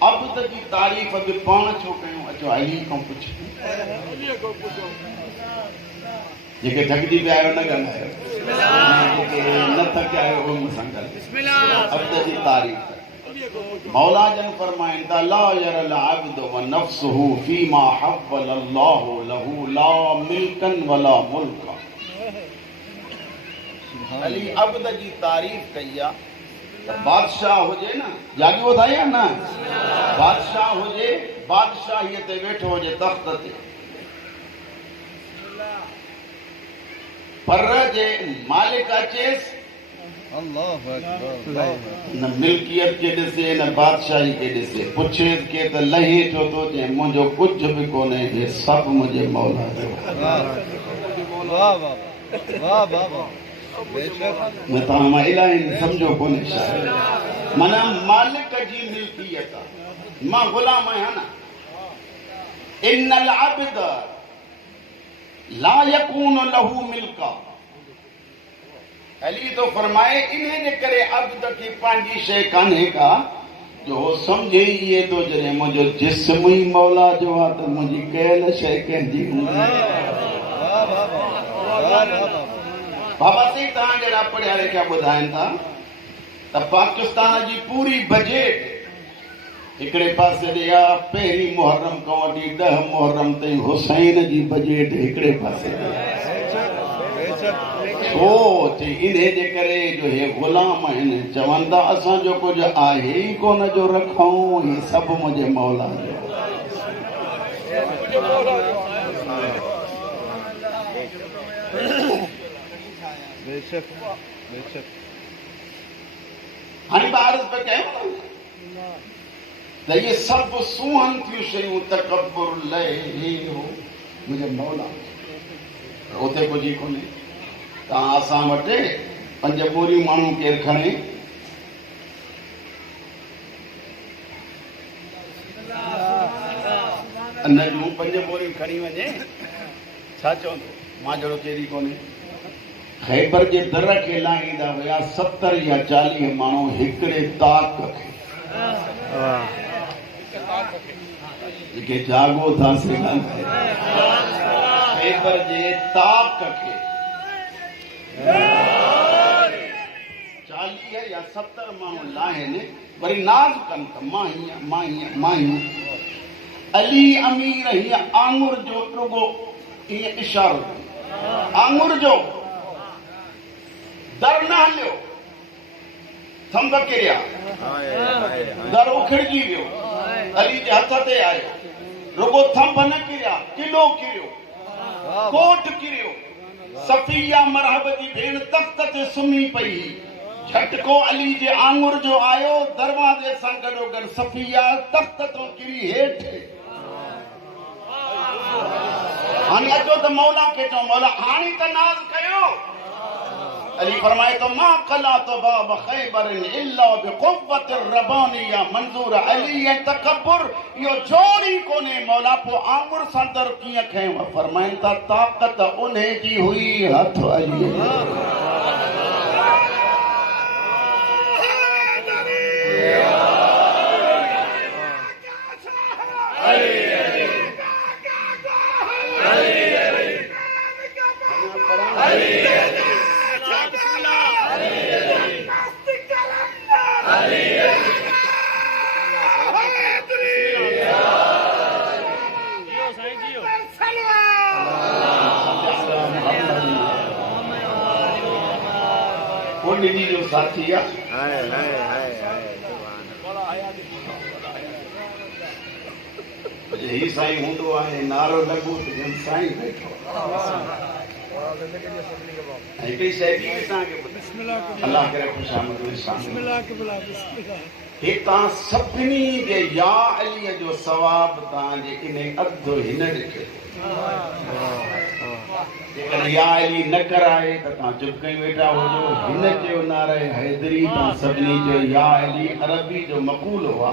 अब्द जी तारीफ़ बि पाण छो कयूं अचो अली खां पुछो जेके थकिजी पिया आहियो न ॻाल्हायो जेके न थकिया आहियो उहो मूंसां ॻाल्हायो अब्द जी तारीफ़ मौला जन फरमाइनि था ला यरल अब्द व नफ्सहु फीमा हव्वल अल्लाहु लहू ला मिल्कन वला मुल्क अली अब्द जी तारीफ़ कई आहे त बादशाह हुजे न, जाॻियो ॿुधाई आहे न, बादशाह हुजे, बादशाहीअ ते वेठो हुजे तख़्त ते, पर जे मालिक अचेसि न मिल्कियत के ॾिसे न बादशाही के ॾिसे, पुछेसि के त लही छो थो, चए मुंहिंजो कुझु बि कोन्हे, हे सभु मुंहिंजे मौला जो। मैं तव्हां मां इलाही सम्झो कोन्हे छा माना मालिक जी मिल्कियत आहे, मां ग़ुलाम आहियां न। इन्नल अब्द ला यकून लहू मिल्का, अली तो फरमाए इन्हें जे करे अब्द खे पंहिंजी शइ कान्हे का, जो सम्झे इहे थो जॾहिं मुंहिंजो जिस्म ई मौला जो आहे त मुंहिंजी कयल शइ कंहिंजी हूंदी। बाबा साईं तव्हां जहिड़ा पढ़िया लिखिया ॿुधाइनि था त पाकिस्तान जी पूरी बजेट हिकिड़े पासे ॾे आहे, पहिरीं मुहर्रम खां वठी 10 मुहर्रम ताईं हुसैन जी बजेट हिकिड़े पासे ॾे आहे। छो चई इन्हे जे करे जो हे ग़ुलाम आहिनि, चवनि था असांजो कुझु आहे ई कोन जो रखूं, ही सभु मुंहिंजे मौला जो। हाणे ॿार पे कयूं त इहे सभु सुहन थियूं शयूं, तकब्बुर लय हे हो मुंहिंजे मौला, उते पुॼी कोन्हे। तव्हां असां वटि 5 बोरियूं माण्हू केरु खणे, न जूं 5 बोरियूं खणी वञे, छा चवंदो? मां जहिड़ो केरी कोन्हे। ख़ैबर जे दर खे लाहींदा हुया 70 या 40 माण्हू हिकिड़े ताक खे, जेके जागो था सघनि, ख़ैबर जे ताक खे 40 या 70 माण्हू लाहिनि, वरी नाज़ कनि त मां हीअं अली अमीर हीअ आंगुर जो रुगो ईअं इशारो, आंगुर जो दर न हलियो, थंब किरिया, दर उखड़जी वियो, अली जे हथ ते आयो, रुगो थंब न किरिया, किलो किरियो, कोट किरियो। सफिया मरहब जी भेण तख्त ते सुम्ही पई, झटको अली जे आंगुर जो आयो, दरवाजे सां गॾोगॾु सफिया तख्त तो किरी हेठि। हाणे अचो त मौला खे चओ, मौला हाणे त नाज़ कयो। अली फरमाए तो मां कला तो बाब ख़ैबर इल्ला बिक़ुव्वत रबानिया, मंजूर अली ऐं तकब्बुर इहो जोड़ी कोन्हे। मौला पोइ आंगुर सां दर कीअं खयव? फरमाइनि था ताक़त उन्हे जी हुई, हथ अली जी जो साथी आहे। ही साईं हूंदो आहे, नारो लॻो त ॼण साईं वेठो। हिकिड़ी शइ बि असांखे अलाह करे ख़ुशामद में शामिल। हे तव्हां सभिनी जे या अलीअ जो सवाबु तव्हांजे इन अधु हिन ॾिठो। जेकॾहिं या अली न कराए त तव्हां चुप कई वेठा हुजो। हिन चयो नारे हैदरी, तव्हां सभिनी जो या अली अरबी जो मक़ूल हुआ,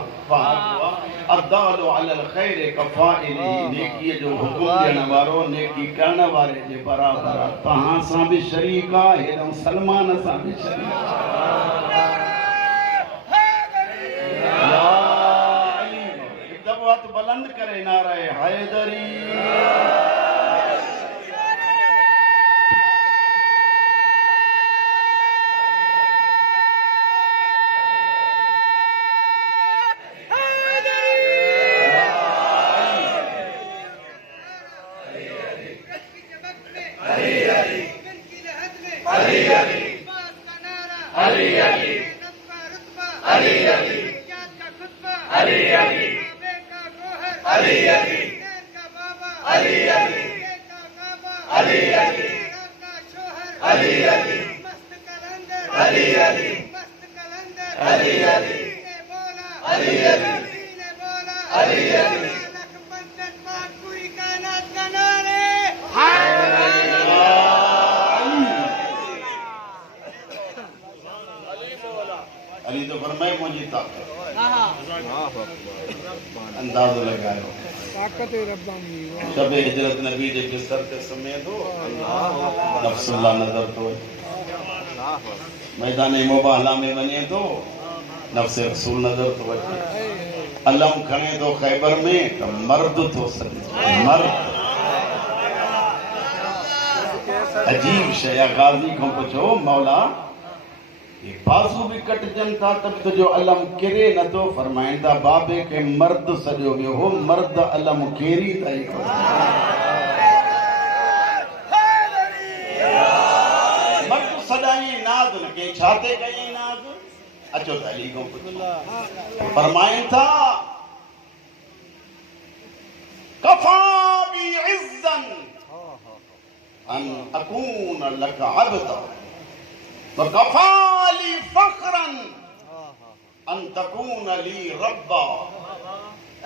अदालु अलल ख़ैर कफ़ाइलिही, नेकीअ जो हुकुम ॾियण वारो नेकी करण वारे जे बराबरि आहे। तव्हां सां बि शरीक आहे, हेॾो सलमान सां बि शरीक आहे। हिकु दफ़ो हथु बुलंद करे नारे हैदरी। अली अली, सबका रुतबा अली अली, इजाद का खुतबा अली अली, काबे का गोहर अली अली, हुसैन का बाबा अली अली, हुसैन का काबा अली अली, इराक का शोहर अली अली, मस्त कलंदर अली अली, मस्त कलंदर अली अली, ने बोला अली अली, ने बोला अली अली। लख पंचन मान पूरी कायनात का नारे अली तो फरमाए मुझे ताकत अंदाज़ो लगायो ताकत रब्बानी शब हिजरत नबी जे बिस्तर ते समय दो नफ्सुल्लाह नजर तो मैदान मुबाहला में वने तो नफ्स रसूल नजर तो अलम खणे तो खैबर में तो मर्द तो सदी मर्द अजीब शया गाजी को पूछो मौला ये बाजू भी कट जनता तब तो जो अलम किरे न तो फरमाइंदा बाबे के मर्द सजो वियो हो मर्द अलम केरी ताई मर्द सदाई नाज न के छाते कई नाज अचो ताली को फरमाइंदा कफा बी इज्जन अन अकून लक अब्दा वकफाली फखरन अन तकून ली रब्बा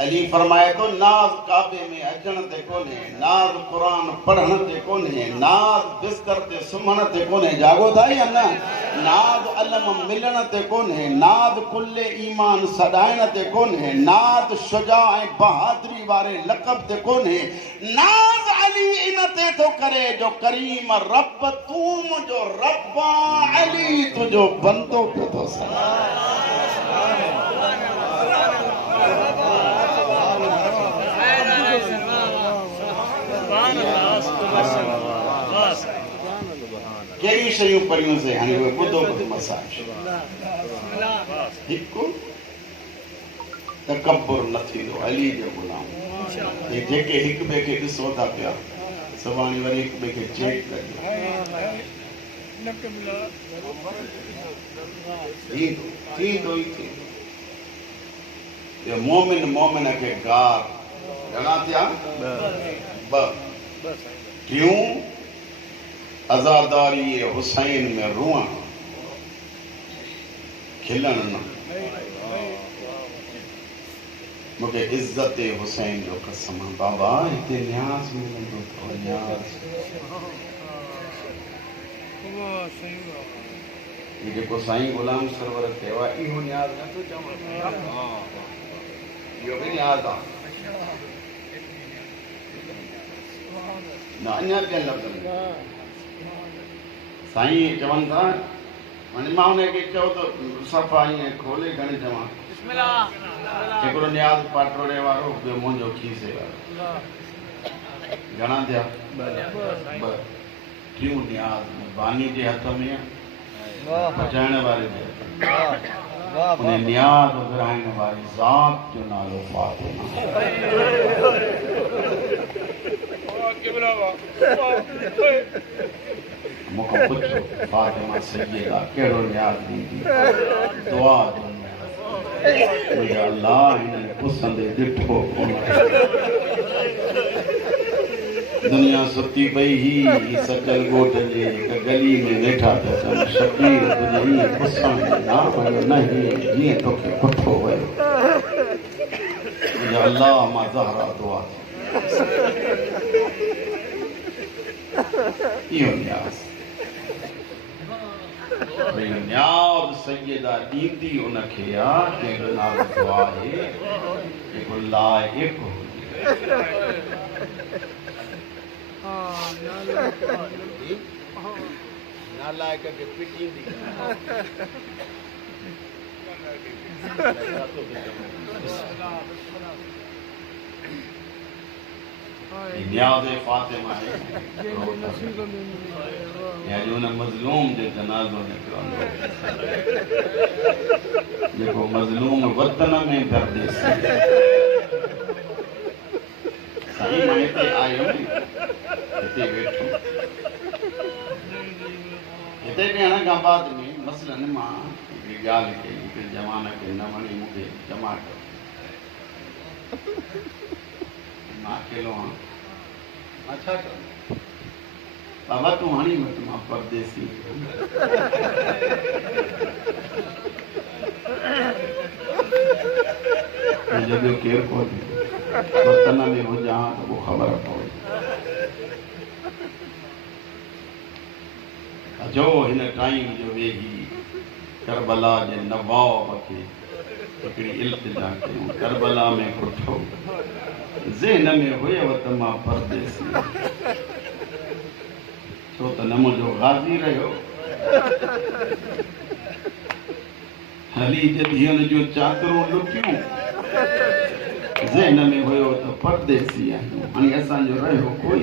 अली फरमाए तो नाज काबे में अचण ते कोने नाज कुरान पढ़ण ते कोने नाज बिस्तर ते सुमण ते कोने जागो था या ना नाज अलम मिलण ते कोने नाज कुल्ले ईमान सदाइण ते कोने नाज शुजा ऐं बहादुरी वारे लक़ब ते कोने नाज अली इन ते तो करे जो करीम रब तू मुझो रब्बा अली तुझो बंदो पे तो केरी शयूं परियूं से हाणे उहे ॿुधो ॿुधो मसाज हिकु तकब्बुर न थींदो अली जो गुलाम हे जेके हिक ॿिए खे ॾिसो था पिया सुभाणे वरी हिक ॿिए खे चेक कजो थींदो ई थींदो ये मोमिन मोमिन खे गार घणा थिया ॿ क्यों आजादारी हुसैन में रुअण खिलण न मूंखे इज्जत हुसैन जो कसम बाबा हिते न्यास मिलंदो अथव न्यास ये जेको साईं गुलाम सरवर कयो आहे इहो न्यास नथो चवां इहो बि न्यास आहे न अञा पिया लॻनि साईं चवनि था हाणे मां हुनखे चयो त सफ़ा ईअं खोले घणे चवां हिकिड़ो न्याज़ पाटोड़े वारो ॿियो मुंहिंजो खीसे वारो घणा थिया ॿ टियूं न्याज़ बानी जे हथ में पचाइण वारे जे हथ में न्याज़ विराइण वारी ज़ात जो नालो फातिमा मूंखां पुछो फातिमा सैयदा कहिड़ो न्याज़ ॾींदी दुआ मुंहिंजा अल्लाह हिननि पुसंदे ॾिठो कोन दुनिया सुती पई ही सचल ॻोठ जे हिक गली में वेठा पिया अचनि शबीर तुंहिंजे पुसण ना वियो न जीअं तोखे पुठो वियो मुंहिंजा अल्लाह मां ज़हरा दुआ इहो न्याज़ न्याज़ सैयदा ॾींदी उनखे आहे जंहिंजो नालो दुआ आहे जेको लाइक़ नालाइक खे पिटींदी न्याज़ फातिमा है या जो न मज़लूम जो जनाज़ो निकिरंदो जेको मज़लूम वतन में दर्दे साईं मां हिते आयो हिते वेठो हिते बि हाणे गाबाद में मसलन मां हिकिड़ी ॻाल्हि कई हिकिड़े जवान खे न वणी मूंखे जमा कयो मां अकेलो आहियां मां छा कयां बाबा तूं हणी वटि मां परदेसी ॿियो केरु कोन्हे वतन में हुजां त पोइ ख़बर पवे अचो हिन टाइम जो वेही करबला जे नवाब खे हिकिड़ी इल्तिजा कयूं करबला में पुठो ज़हन में हुयव त मां परदेसी छो त न मुंहिंजो गाज़ी रहियो हली जे धीअनि जूं चादरूं लुटियूं ज़हन में हुयो त परदेसी आहियूं हाणे असांजो रहियो कोई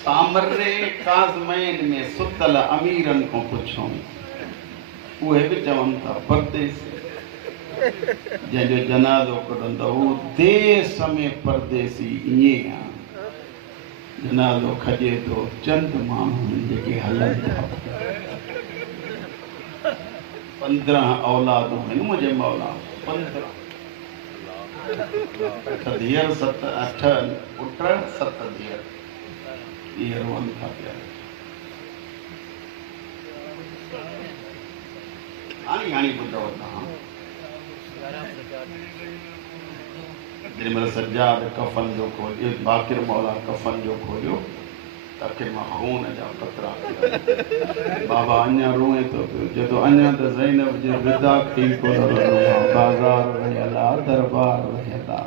सामरे काज़मैन में सुतल अमीरनि खां पुछूं उहे बि चवनि था परदेसी जंहिंजो जनाज़ो कढंदो देश में परदेसी ईअं आहे जनाज़ो खजे थो चंद माण्हू जेके हलनि था 15 औलादूं आहिनि मुंहिंजे मौला 15 धीअर 7 8 पुट 7 धीअर इहे रोअनि था पिया हाणे ॿुधो तव्हां जेॾीमहिल सजाद कफ़न जो खोलियो बाक़िर मौला कफ़न जो खोलियो त अखि मां खून जा कतरा बाबा अञा रोए थो पियो चए अञा त ज़ैनब जे विदा थी कोन बाज़ार रहियला दरबार रहियला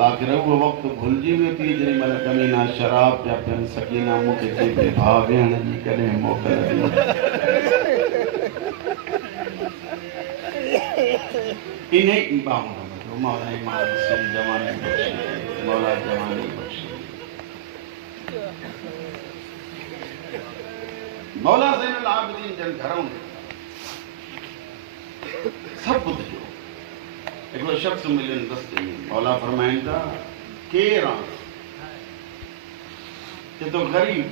बाक़िर उहो वक़्तु भुलिजी वियो थी जेॾीमहिल कमीना शराब पिया पियनि सकीना मूंखे चई पई भाउ भेण जी कॾहिं मोकल ॾी इन ई बाबू मौला इमाम हुसैन जवानी बख़्शी मौला जवानी बख़्शी मौला ज़ैनुल आबिदीन जन घरों सभु ॿुधिजो हिकिड़ो शख़्स मिलियुनि रस्ते में मौला फरमाइनि था केरु आहे चए थो ग़रीब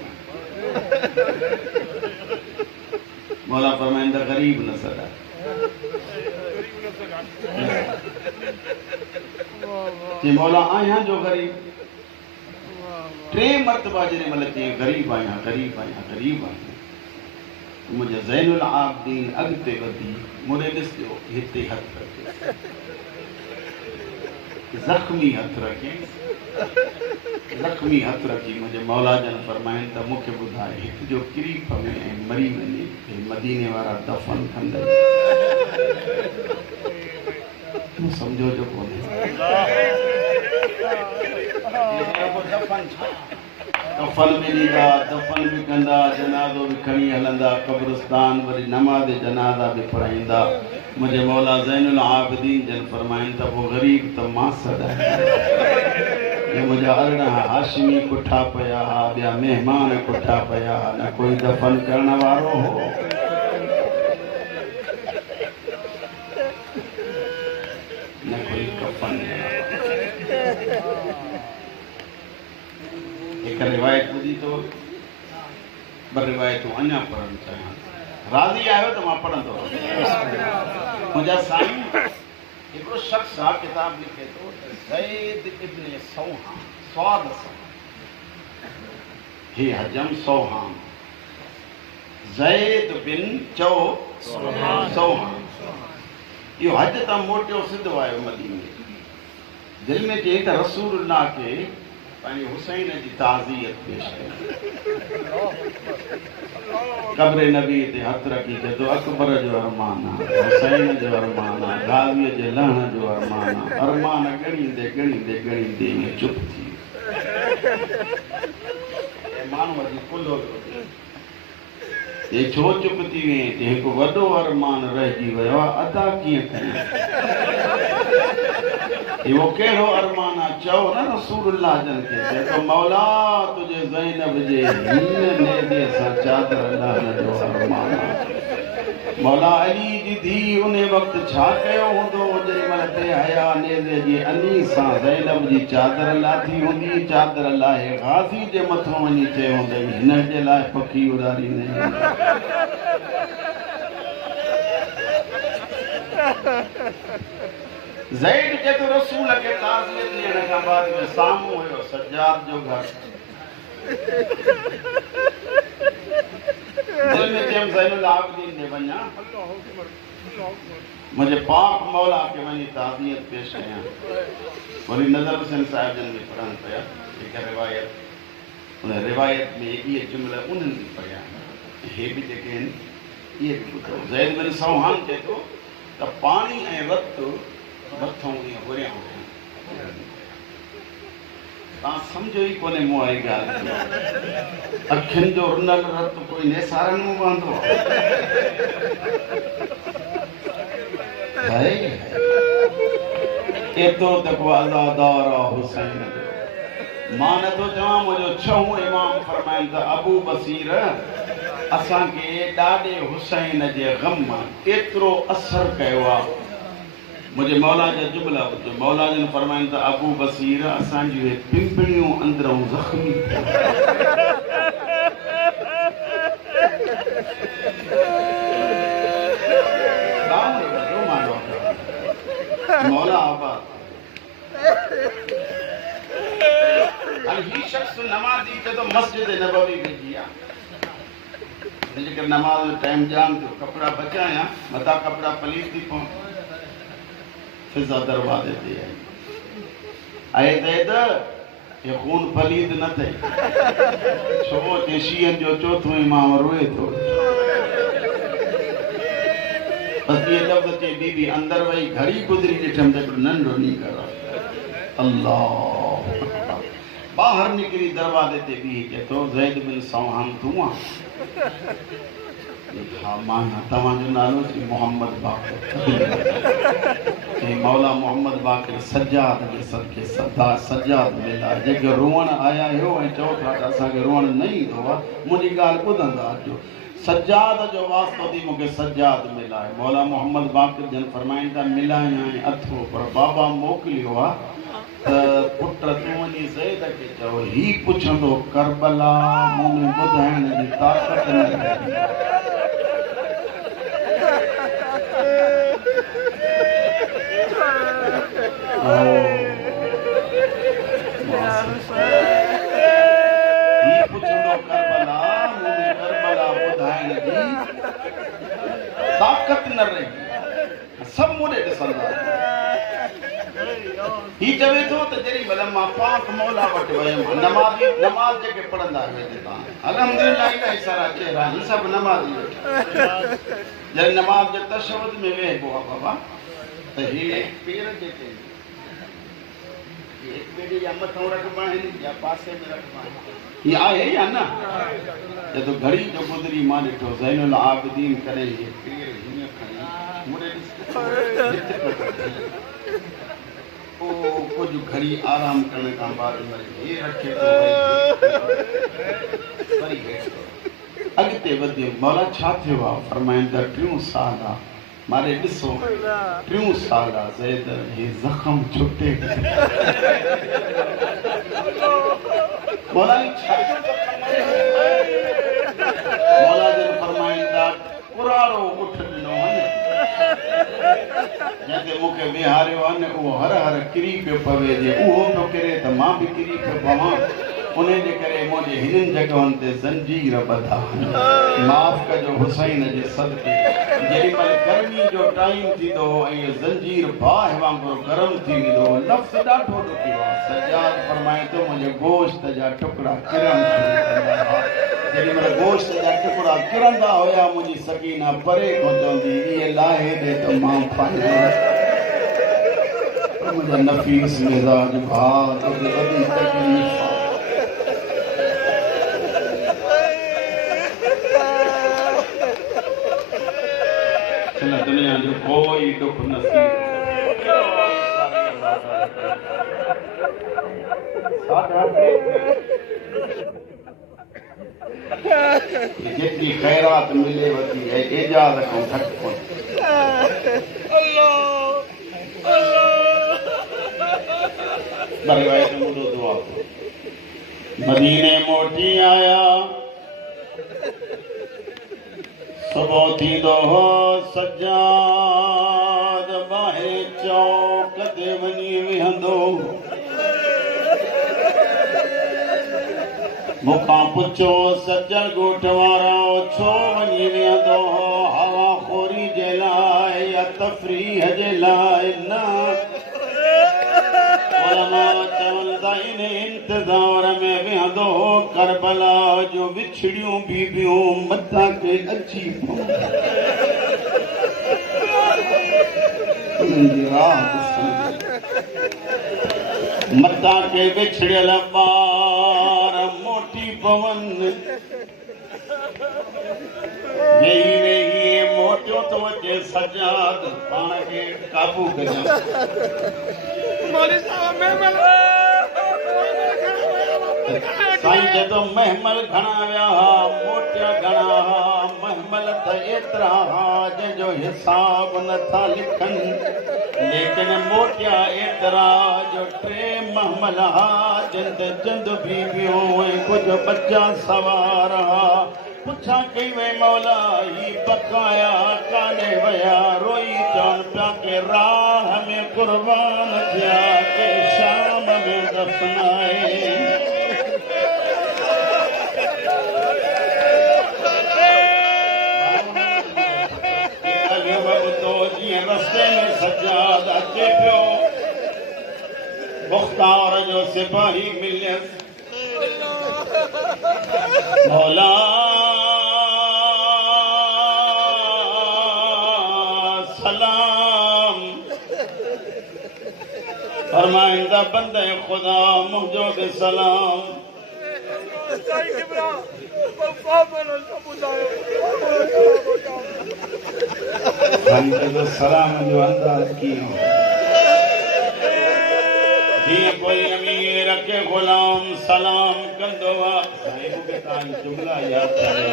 मौला फरमाइनि था ग़रीब न सॾा चई मौला आहियां जो ग़रीब 3 मरतबा जेॾीमहिल चई ग़रीब आहियां ग़रीब आहियां ग़रीब आहियां मुंहिंजो ज़ैनुल आबिदीन अॻिते वधी मुड़े ॾिसजो हिते हथु रखे ज़ख़्मी हथु रखे ज़ख़्मी हथु रखी मुंहिंजे मौला जन फरमाइनि त मूंखे ॿुधाए हिकु जो क्रीप में ऐं मरी वञे मदीने वारा दफ़न कंदा तूं सम्झो जो कोन्हे कफ़न बि ॾींदा दफ़न बि कंदा जनाज़ो बि खणी हलंदा क़ब्रिस्तान वरी नमाज़ जनाज़ा बि पढ़ाईंदा मुंहिंजे मौला ज़ैनुल आबिदीन जन फरमाइनि त पोइ ग़रीब त मां सॾा मुंहिंजा 18 हाशिमी कुठा पिया हा ॿिया महिमान कुठा पिया न कोई दफ़न करण वारो हो न कोई कफ़न एक रिवायत ॿुधी तो 2 रिवायतूं अञा पढ़णु चाहियां राज़ी आहियो त मां पढ़ंदो मुंहिंजा साईं हिकिड़ो शख़्स आहे किताब लिखे थो ज़ैद इब्न सौहान स्वाद हे हजम सौहान ज़ैद बिन चओ सौहान इहो हज तां मोटियो सिधो आयो मदीने दिलि में चई त रसूलुल्लाह खे पंहिंजे हुसैन जी ताज़ियत पेश कई कब्र नबी ते हथु रखी चए अकबर जो अरमान आहे हुसैन जो अरमान आहे गाज़ीअ जे लहण जो अरमान आहे अरमान ॻणींदे ॻणींदे ॻणींदे ईअं चुप थी माण्हूअ जी कुल्हो ये छो चुप थी वे हिकु वॾो अरमान रहिजी वियो आहे अदा कीअं कयां इहो कहिड़ो अरमान आहे चओ न रसूलुल्लाह जन खे चए थो मौला तुंहिंजे ज़ैनब जे हिन नेदे सां चादर लहण जो अरमान आहे मौला अली जी धी उन वक्त छा कयो हूंदो जेॾी महिल ते हया नेज़े जी अनी सां ज़ैनब जी चादर लाथी हूंदी चादर लाहे गाज़ी जे मथां वञी चयो हूंदई हिन जे लाइ पखी उॾारींदे ज़ैद जे तो रसूल खे ताज़ियत ॾियण खां बाद में साम्हूं हुयो सज्जाद जो घर दिल में चयमि ज़ैनुल आबिदीन ॾे वञा मुंहिंजे पाक मौला खे वञी ताज़ियत पेश कयां वरी नज़र हुसैन साहिब जन में पढ़नि पिया हिक रिवायत उन रिवायत में इहे जुमिला उन्हनि बि पढ़िया हे बि जेके आहिनि इहे बि ॿुधो ज़ैद बिन सौहान चए थो त पाणी ऐं रत मथां ईअं हुरिया हुया तव्हां सम्झो ई कोन्हे मूं वारी ॻाल्हि अखियुनि जो रुनल रत कोई नेसारनि में पवंदो आहे एतिरो त को अज़ादार आहे हुसैन मां नथो चवां मुंहिंजो छहों इमाम फरमाइनि त अबू बसीर असांखे ॾाढे हुसैन जे ग़म एतिरो असर कयो आहे मुझे मौला जा जुमला ॿुधो मौला जन फरमाइनि त अबू बसीर असांजी उहे पिंपड़ियूं अंदरूं ज़ख़्मी मौला आबाद ही शख्स नमाज़ी चए थो मस्जिद नबवी भेजी आहे जेकर नमाज़ जो टाइम जाम थियो कपिड़ा बचाया मथां कपिड़ा पलीस थी पवनि फिज़ा दरवाज़े ते आई ज़ैद ये खून पलीद न थिए छो जे शीअनि जो चोथों इमाम रोए थो बस ये लफ़्ज़ चई बीबी अंदर वही घड़ी गुज़री ॾिठमि त हिकिड़ो नंढो नीकर अल्लाह ॿाहिरि निकिरी दरवाज़े ते बीही चए थो ज़ैद बिन सौहान तूं आहे हा मां तव्हांजो नालो थी मोहम्मद बाक़िर मौला मोहम्मद बाक़िर सज्जाद जे सदके सज्जाद मिला जेके रोअण आया आहियो ऐं चओ था त असांखे रोअण न ईंदो आहे मुंहिंजी ॻाल्हि ॿुधंदा अचो सज्जाद जो वास्तो थी मूंखे सज्जाद मिलाए मौला मोहम्मद बाक़िर जन फरमाइनि था मिलाया ऐं अथो पर बाबा मोकिलियो आहे त पुट तूं वञी ज़ैद खे चओ ही पुछंदो करबला मूं में ॿुधाइण जी ताक़त न ताक़त न रही सब मुझे ॾिसंदा ही चवे थो त जेॾी महिल मां पाक मौला वटि वयुमि नमाज़ जेके पढ़ंदा हुआ अल्हम्दुलिल्लाह इलाही सारा चेहरा ही सभु नमाज़ी जॾहिं नमाज़ जे तशहुद में वेहबो आहे बाबा त ही पेर जेके एक पेर या मथां रखबा आहिनि या पासे में रखबा आहिनि ये आहे या न जॾहिं घड़ी जो गुज़री मां ॾिठो ज़ैनुल आबिदीन करे ये पेर हीअं खणी मुड़े ओ कुछ घड़ी आराम करने का बाद में ये रखे तो वरी अगते वधे मौला छा थियो आहे फरमाइनि त 3 साल मारे ॾिसो 3 साल ज़ैद हे ज़ख़म छुटे मौला मौला जन फरमाइनि था पुराणो उठ ॾिनो वञे जंहिंखे मूंखे विहारियो आहे न उहो हर हर किरी पियो पवे जे उहो पियो किरे त मां बि किरी पियो पवां उन जे करे मुंहिंजे हिननि जॻहियुनि ते ज़ंजीर ॿधा माफ़ कजो हुसैन जे सदके जेॾी महिल गर्मी जो टाइम थींदो ऐं इहो ज़ंजीर बाहि वांगुरु गरम थी वेंदो लफ़्ज़ ॾाढो ॾुखियो आहे सज्जाद फरमाए थो मुंहिंजे गोश्त जा टुकड़ा किरण जेॾी महिल गोश्त जा टुकड़ा किरंदा हुया मुंहिंजी सकीना परे खां चवंदी इहे लाहे ॾे त मां पंहिंजो मुंहिंजा नफ़ीस मिज़ाज भाउ तोखे वॾी तकलीफ़ आहे दुनिया जो कोई दुख नसीब जितनी खैरात मिले वती है एजाज को घट को बरवायत मुदो दुआ मदीने मोटी आया सुबह थी दो सज्जाद बाहे चौक ते वनी विहंदो मुखां पुछो सज्जल ॻोठ वारा छो वञी विहंदो हवा खोरी जे लाइ या तफ़रीह जे लाइ न उलमा चवनि था इन इंतज़ार में विहंदो करबला जो विछड़ियूं बीबियूं मथां ते अची मथां के विछड़ियल ॿार मोटी पवन वेही वेही मोटियो तो अचे सजाद पाण खे काबू कजां साईं जदों महमल घणा विया मोटिया घणा महमल त एतिरा जंहिंजो हिसाब नथा लिखनि लेकिन मोटिया एतिरा जो 3 महमल जिन ते चंद बीबियूं ऐं कुझु बच्चा सवार पुछां कई वे मौला ही बकाया काने वया रोई चवनि पिया के राह में कुर्बान थिया के शाम में दफनाए रस्ते में सज्जाद अचे पियो मुख्तार जो सिपाही मिलियस मौला सलाम फरमाइंदा बंदे खुदा मुझो के सलाम सलाम जो अंदाज कियो जीअं कोई अमीर के गुलाम सलाम कंदो आहे मूंखे तव्हांजी जुमला यादि करे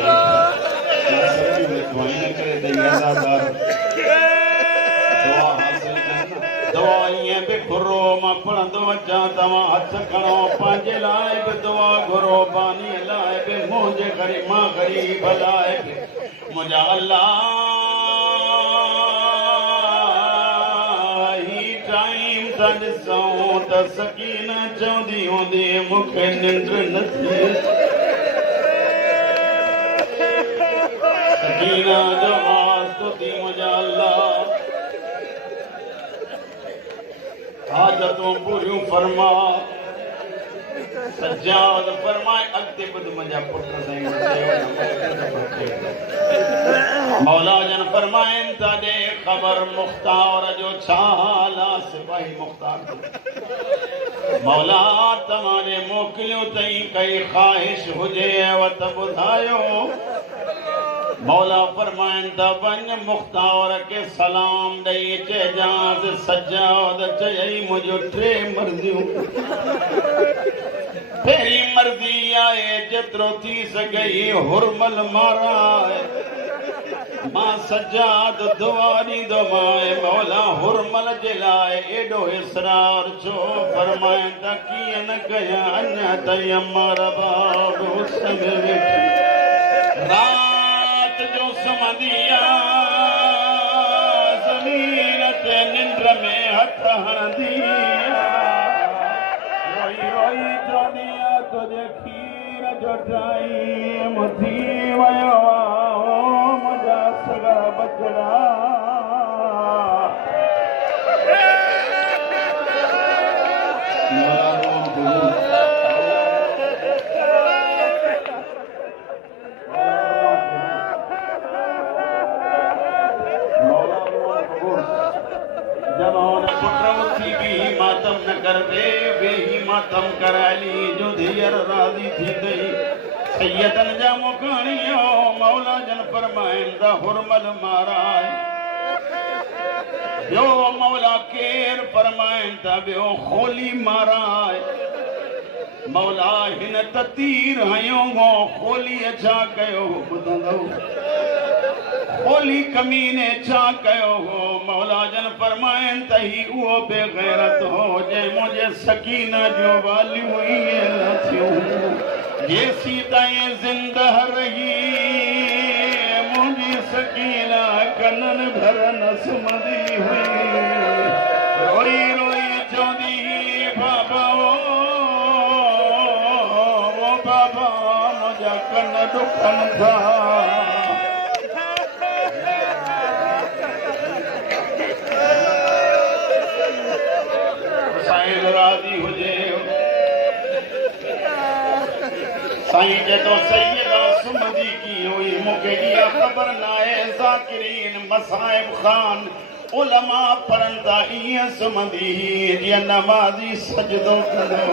दुआ ईअं बि घुरो मां पढ़ंदो अचां तव्हां हथ खणो पंहिंजे लाइ बि दुआ घुरो बानीअ लाइ बि मुंहिंजे ग़रीब मां ग़रीब लाइ बि मुंहिंजा अल्लाह ॾिसूं त सकीन चवंदी हूंदी मूंखे निंड नथी सकीना जो वास्तो थी मुंहिंजा अल्लाह हाजतूं पूरियूं फरमा सज्जाद फरमाए अॻिते ॿुध मुंहिंजा पुट साईं मौला जन फरमाइनि था ॾे ख़बर मुख्तार जो छा हाल आहे सिपाही मुख्तार मौला तव्हां ॾे मोकिलियो अथई कई ख़्वाहिश हुजे त ॿुधायो मौला फरमाइनि था वञ मुख्तार के सलाम ॾेई चइजांसि सज्जाद चयई मुंहिंजो 3 मर्ज़ियूं पहिरीं मर्ज़ी आहे जेतिरो थी सघे हुरमल माराए मां सज्जाद दुआ ॾींदो मां मौला हुरमल जे लाइ एॾो इसरार छो फरमाइनि था कीअं न कयां अञा ताईं अमर बाबो संग वेठी रात जो सुम्हंदी ज़मीन ते निंड में हथ हणंदी रोई रोई चवंदी तुंहिंजे खीर जो टाइम थी वियो मुंहिंजा सगा बचड़ा मातम न कर दे वे ही मातम कराली जो धीर राजी थी गई सैयदन जा मुकाणियो मौला जन फरमाइनि दा हुरमल माराए ॿियो मौला केर फरमाइनि था ॿियो खोली माराए मौला हिन तीर हयो हो खोली छा कयो ॿुधंदो खोली कमीने छा कयो हो मौला जन फरमाइन त ही उहो बेगैरत हो जे मुझे सकीना जो वालियूं ईअं न थियूं जेसी ताईं ज़िंदा रही मुंहिंजी सकीना कनन भर न सुम्हंदी हुई रोई रोई चवंदी बाबा बाबा मुंहिंजा कन दुखनि था साईं राज़ी हुजे साईं जॾो सैयदा सुम्हंदी कीअं हुई मूंखे इहा ख़बर न आहे ज़ाकिरीन मसाइब ख़ान उलमा पढ़नि था ईअं सुम्हंदी जीअं नमाज़ी सजदो कंदो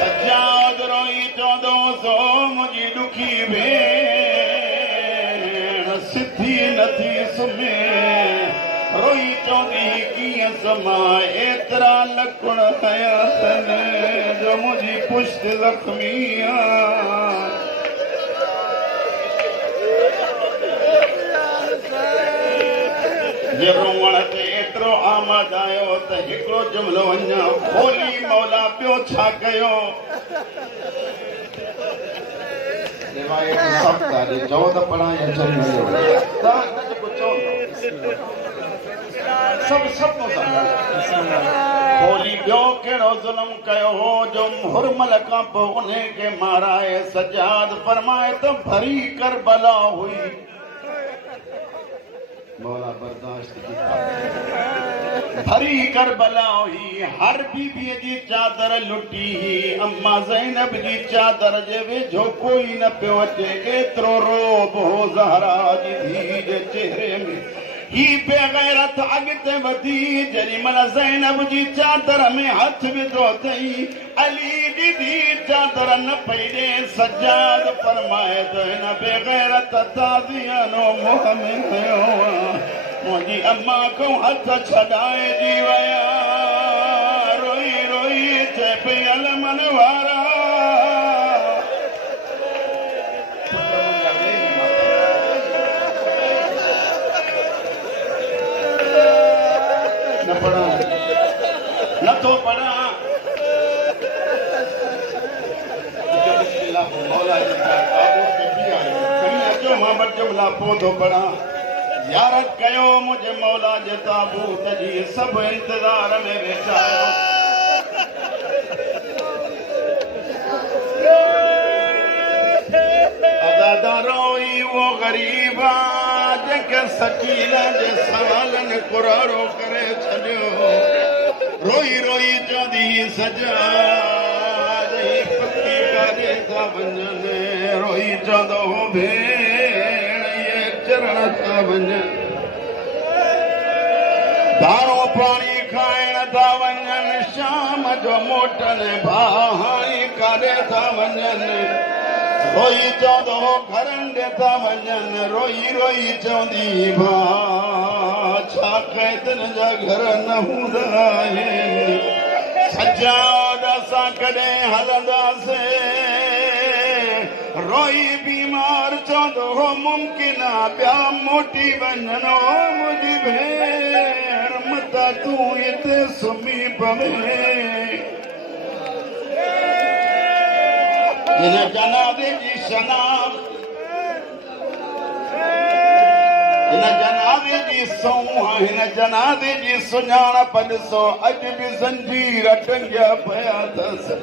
सजाद रोई चवंदो सो मुंहिंजी ॾुखी भेण सिधी नथी सुम्हे रोई चवंदी कीअं सुम्हां एतिरा लकुण कया अथनि जो मुंहिंजी पुष्ट ज़ख़्मी जे रोअण ते एतिरो आमाद आयो त हिकिड़ो जुमिलो अञा खोली मौला ॿियो छा कयो चओ त पढ़ां या खोली ॿियो कहिड़ो ज़ुल्म कयो हो जो हुरमल खां पोइ उन खे माराए सजाद फरमाए त भरी करबला हुई मौला बर्दाश्त भरी करबला हुई हर बीबीअ जी चादर लुटी अम्मा ज़ैनब जी चादर जे वेझो कोई न पियो अचे एतिरो रोब हो ज़हरा जी धीअ जे चेहरे में ही बेगैरत अॻिते वधी जेॾी महिल ज़ैनब जी चादर में हथ विधो अथई अली जी धीअ चादर न पई ॾे सजाद फरमाए त हिन बेगैरत ताज़ियानो मुंह में खयो मुंहिंजी अम्मा को हथ छॾाइजी विया रोई रोई चए पई अलमन वारा नथो पढ़ा मां ॿ जुमिला पोइ थो पढ़ा यारत कयो मुंहिंजे मौला जे ताबूत जी सभु इंतज़ार में वेठा रोई वो ग़रीब जंहिंखे सकीना जे सवालनि कुरारो करे छॾियो रोई रोई चवंदी सजाद पकी काॾे था वञनि रोई चवंदो भेण इहे चरण था वञनि दाणो पाणी खाइण था वञनि शाम जो मोटनि भाई काॾे था वञनि रोई चवंदो घरनि ॾे था वञनि रोई रोई चवंदी भाउ छा क़ैदनि जा घर न हूंदा आहिनि सजाद असां कॾहिं हलंदासीं रोई बीमार चवंदो मुमकिन आहे ॿिया मोटी वञनि मुंहिंजी भेण मता तूं हिते सुम्ही पवे हिन जनाज़े जी शनाब हिन जनाज़े जी सूंहं हिन जनाज़े जी सुञाणप ॾिसो अॼु बि ज़ंजीर टंगिया पिया अथसि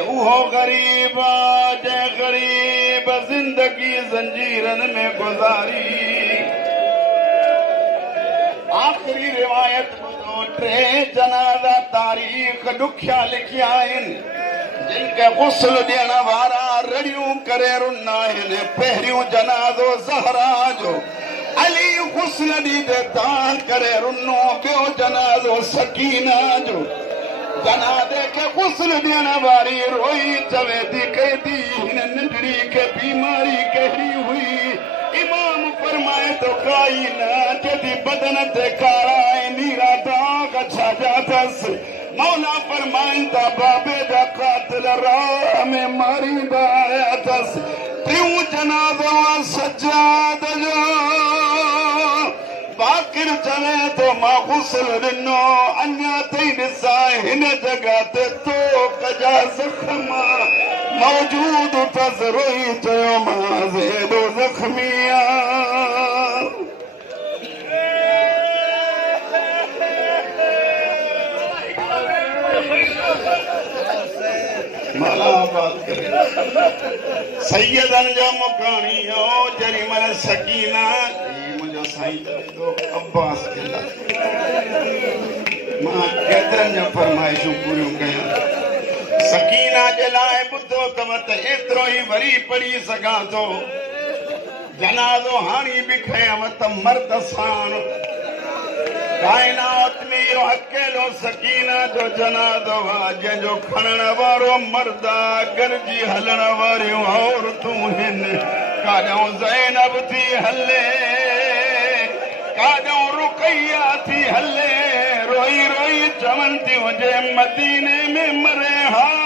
उहो ग़रीब जंहिं ग़रीब ज़िंदगी ज़ंजीरनि में गुज़ारी आख़िरी रिवायत ॿुधो 3 जनाज़ा तारीख़ ॾुखिया लिखिया आहिनि जिनके गुस्ल ॾियण वारा रड़ियूं करे रुना आहिनि पहिरियों जनाज़ो ज़हरा जो अली गुस्ल ॾींदे तां करे रुनो ॿियो जनाज़ो सकीना जो जनाज़े खे गुस्ल ॾियण वारी रोई चवे थी कैदी हिन नंढड़ी खे बीमारी कहिड़ी हुई इमाम फरमाए तो काई न चेती बदन ते कारा ऐं नीरा दाग छाजा अथसि मौला फरमाइनि था बाबे जा कातिल राह में मारी बाया तस त्रियों जनाज़ो सजाद जो बाकिर चवे तो मां गुस्ल ॾिनो अञा ताईं ॾिसा हिन जगह ते तो कजा ज़ख्म मौजूद अथस रोई चयो मां ज़ेॾो ज़ख्मी सैयदन जो मुकानी हो जरी मन सकीना मुझो साईं तो अब्बास के मां केतरन जो फरमाइशूं पूरियूं कयां सकीना जे लाइ ॿुधो तव त एतिरो ई वरी पढ़ी सघां थो जनाज़ो हाणी बि खयम त मर्द साण कायनात में यो अकेलो सकीना जो जनाज़ो आहे जंहिंजो खणण वारो मर्द गरजी हलण वारियूं औरतूं आहिनि काॾों ज़ैनब थी हले काॾों रुक़ैया थी हले रोई रोई चवनि थियूं जे मदीने में मरे हा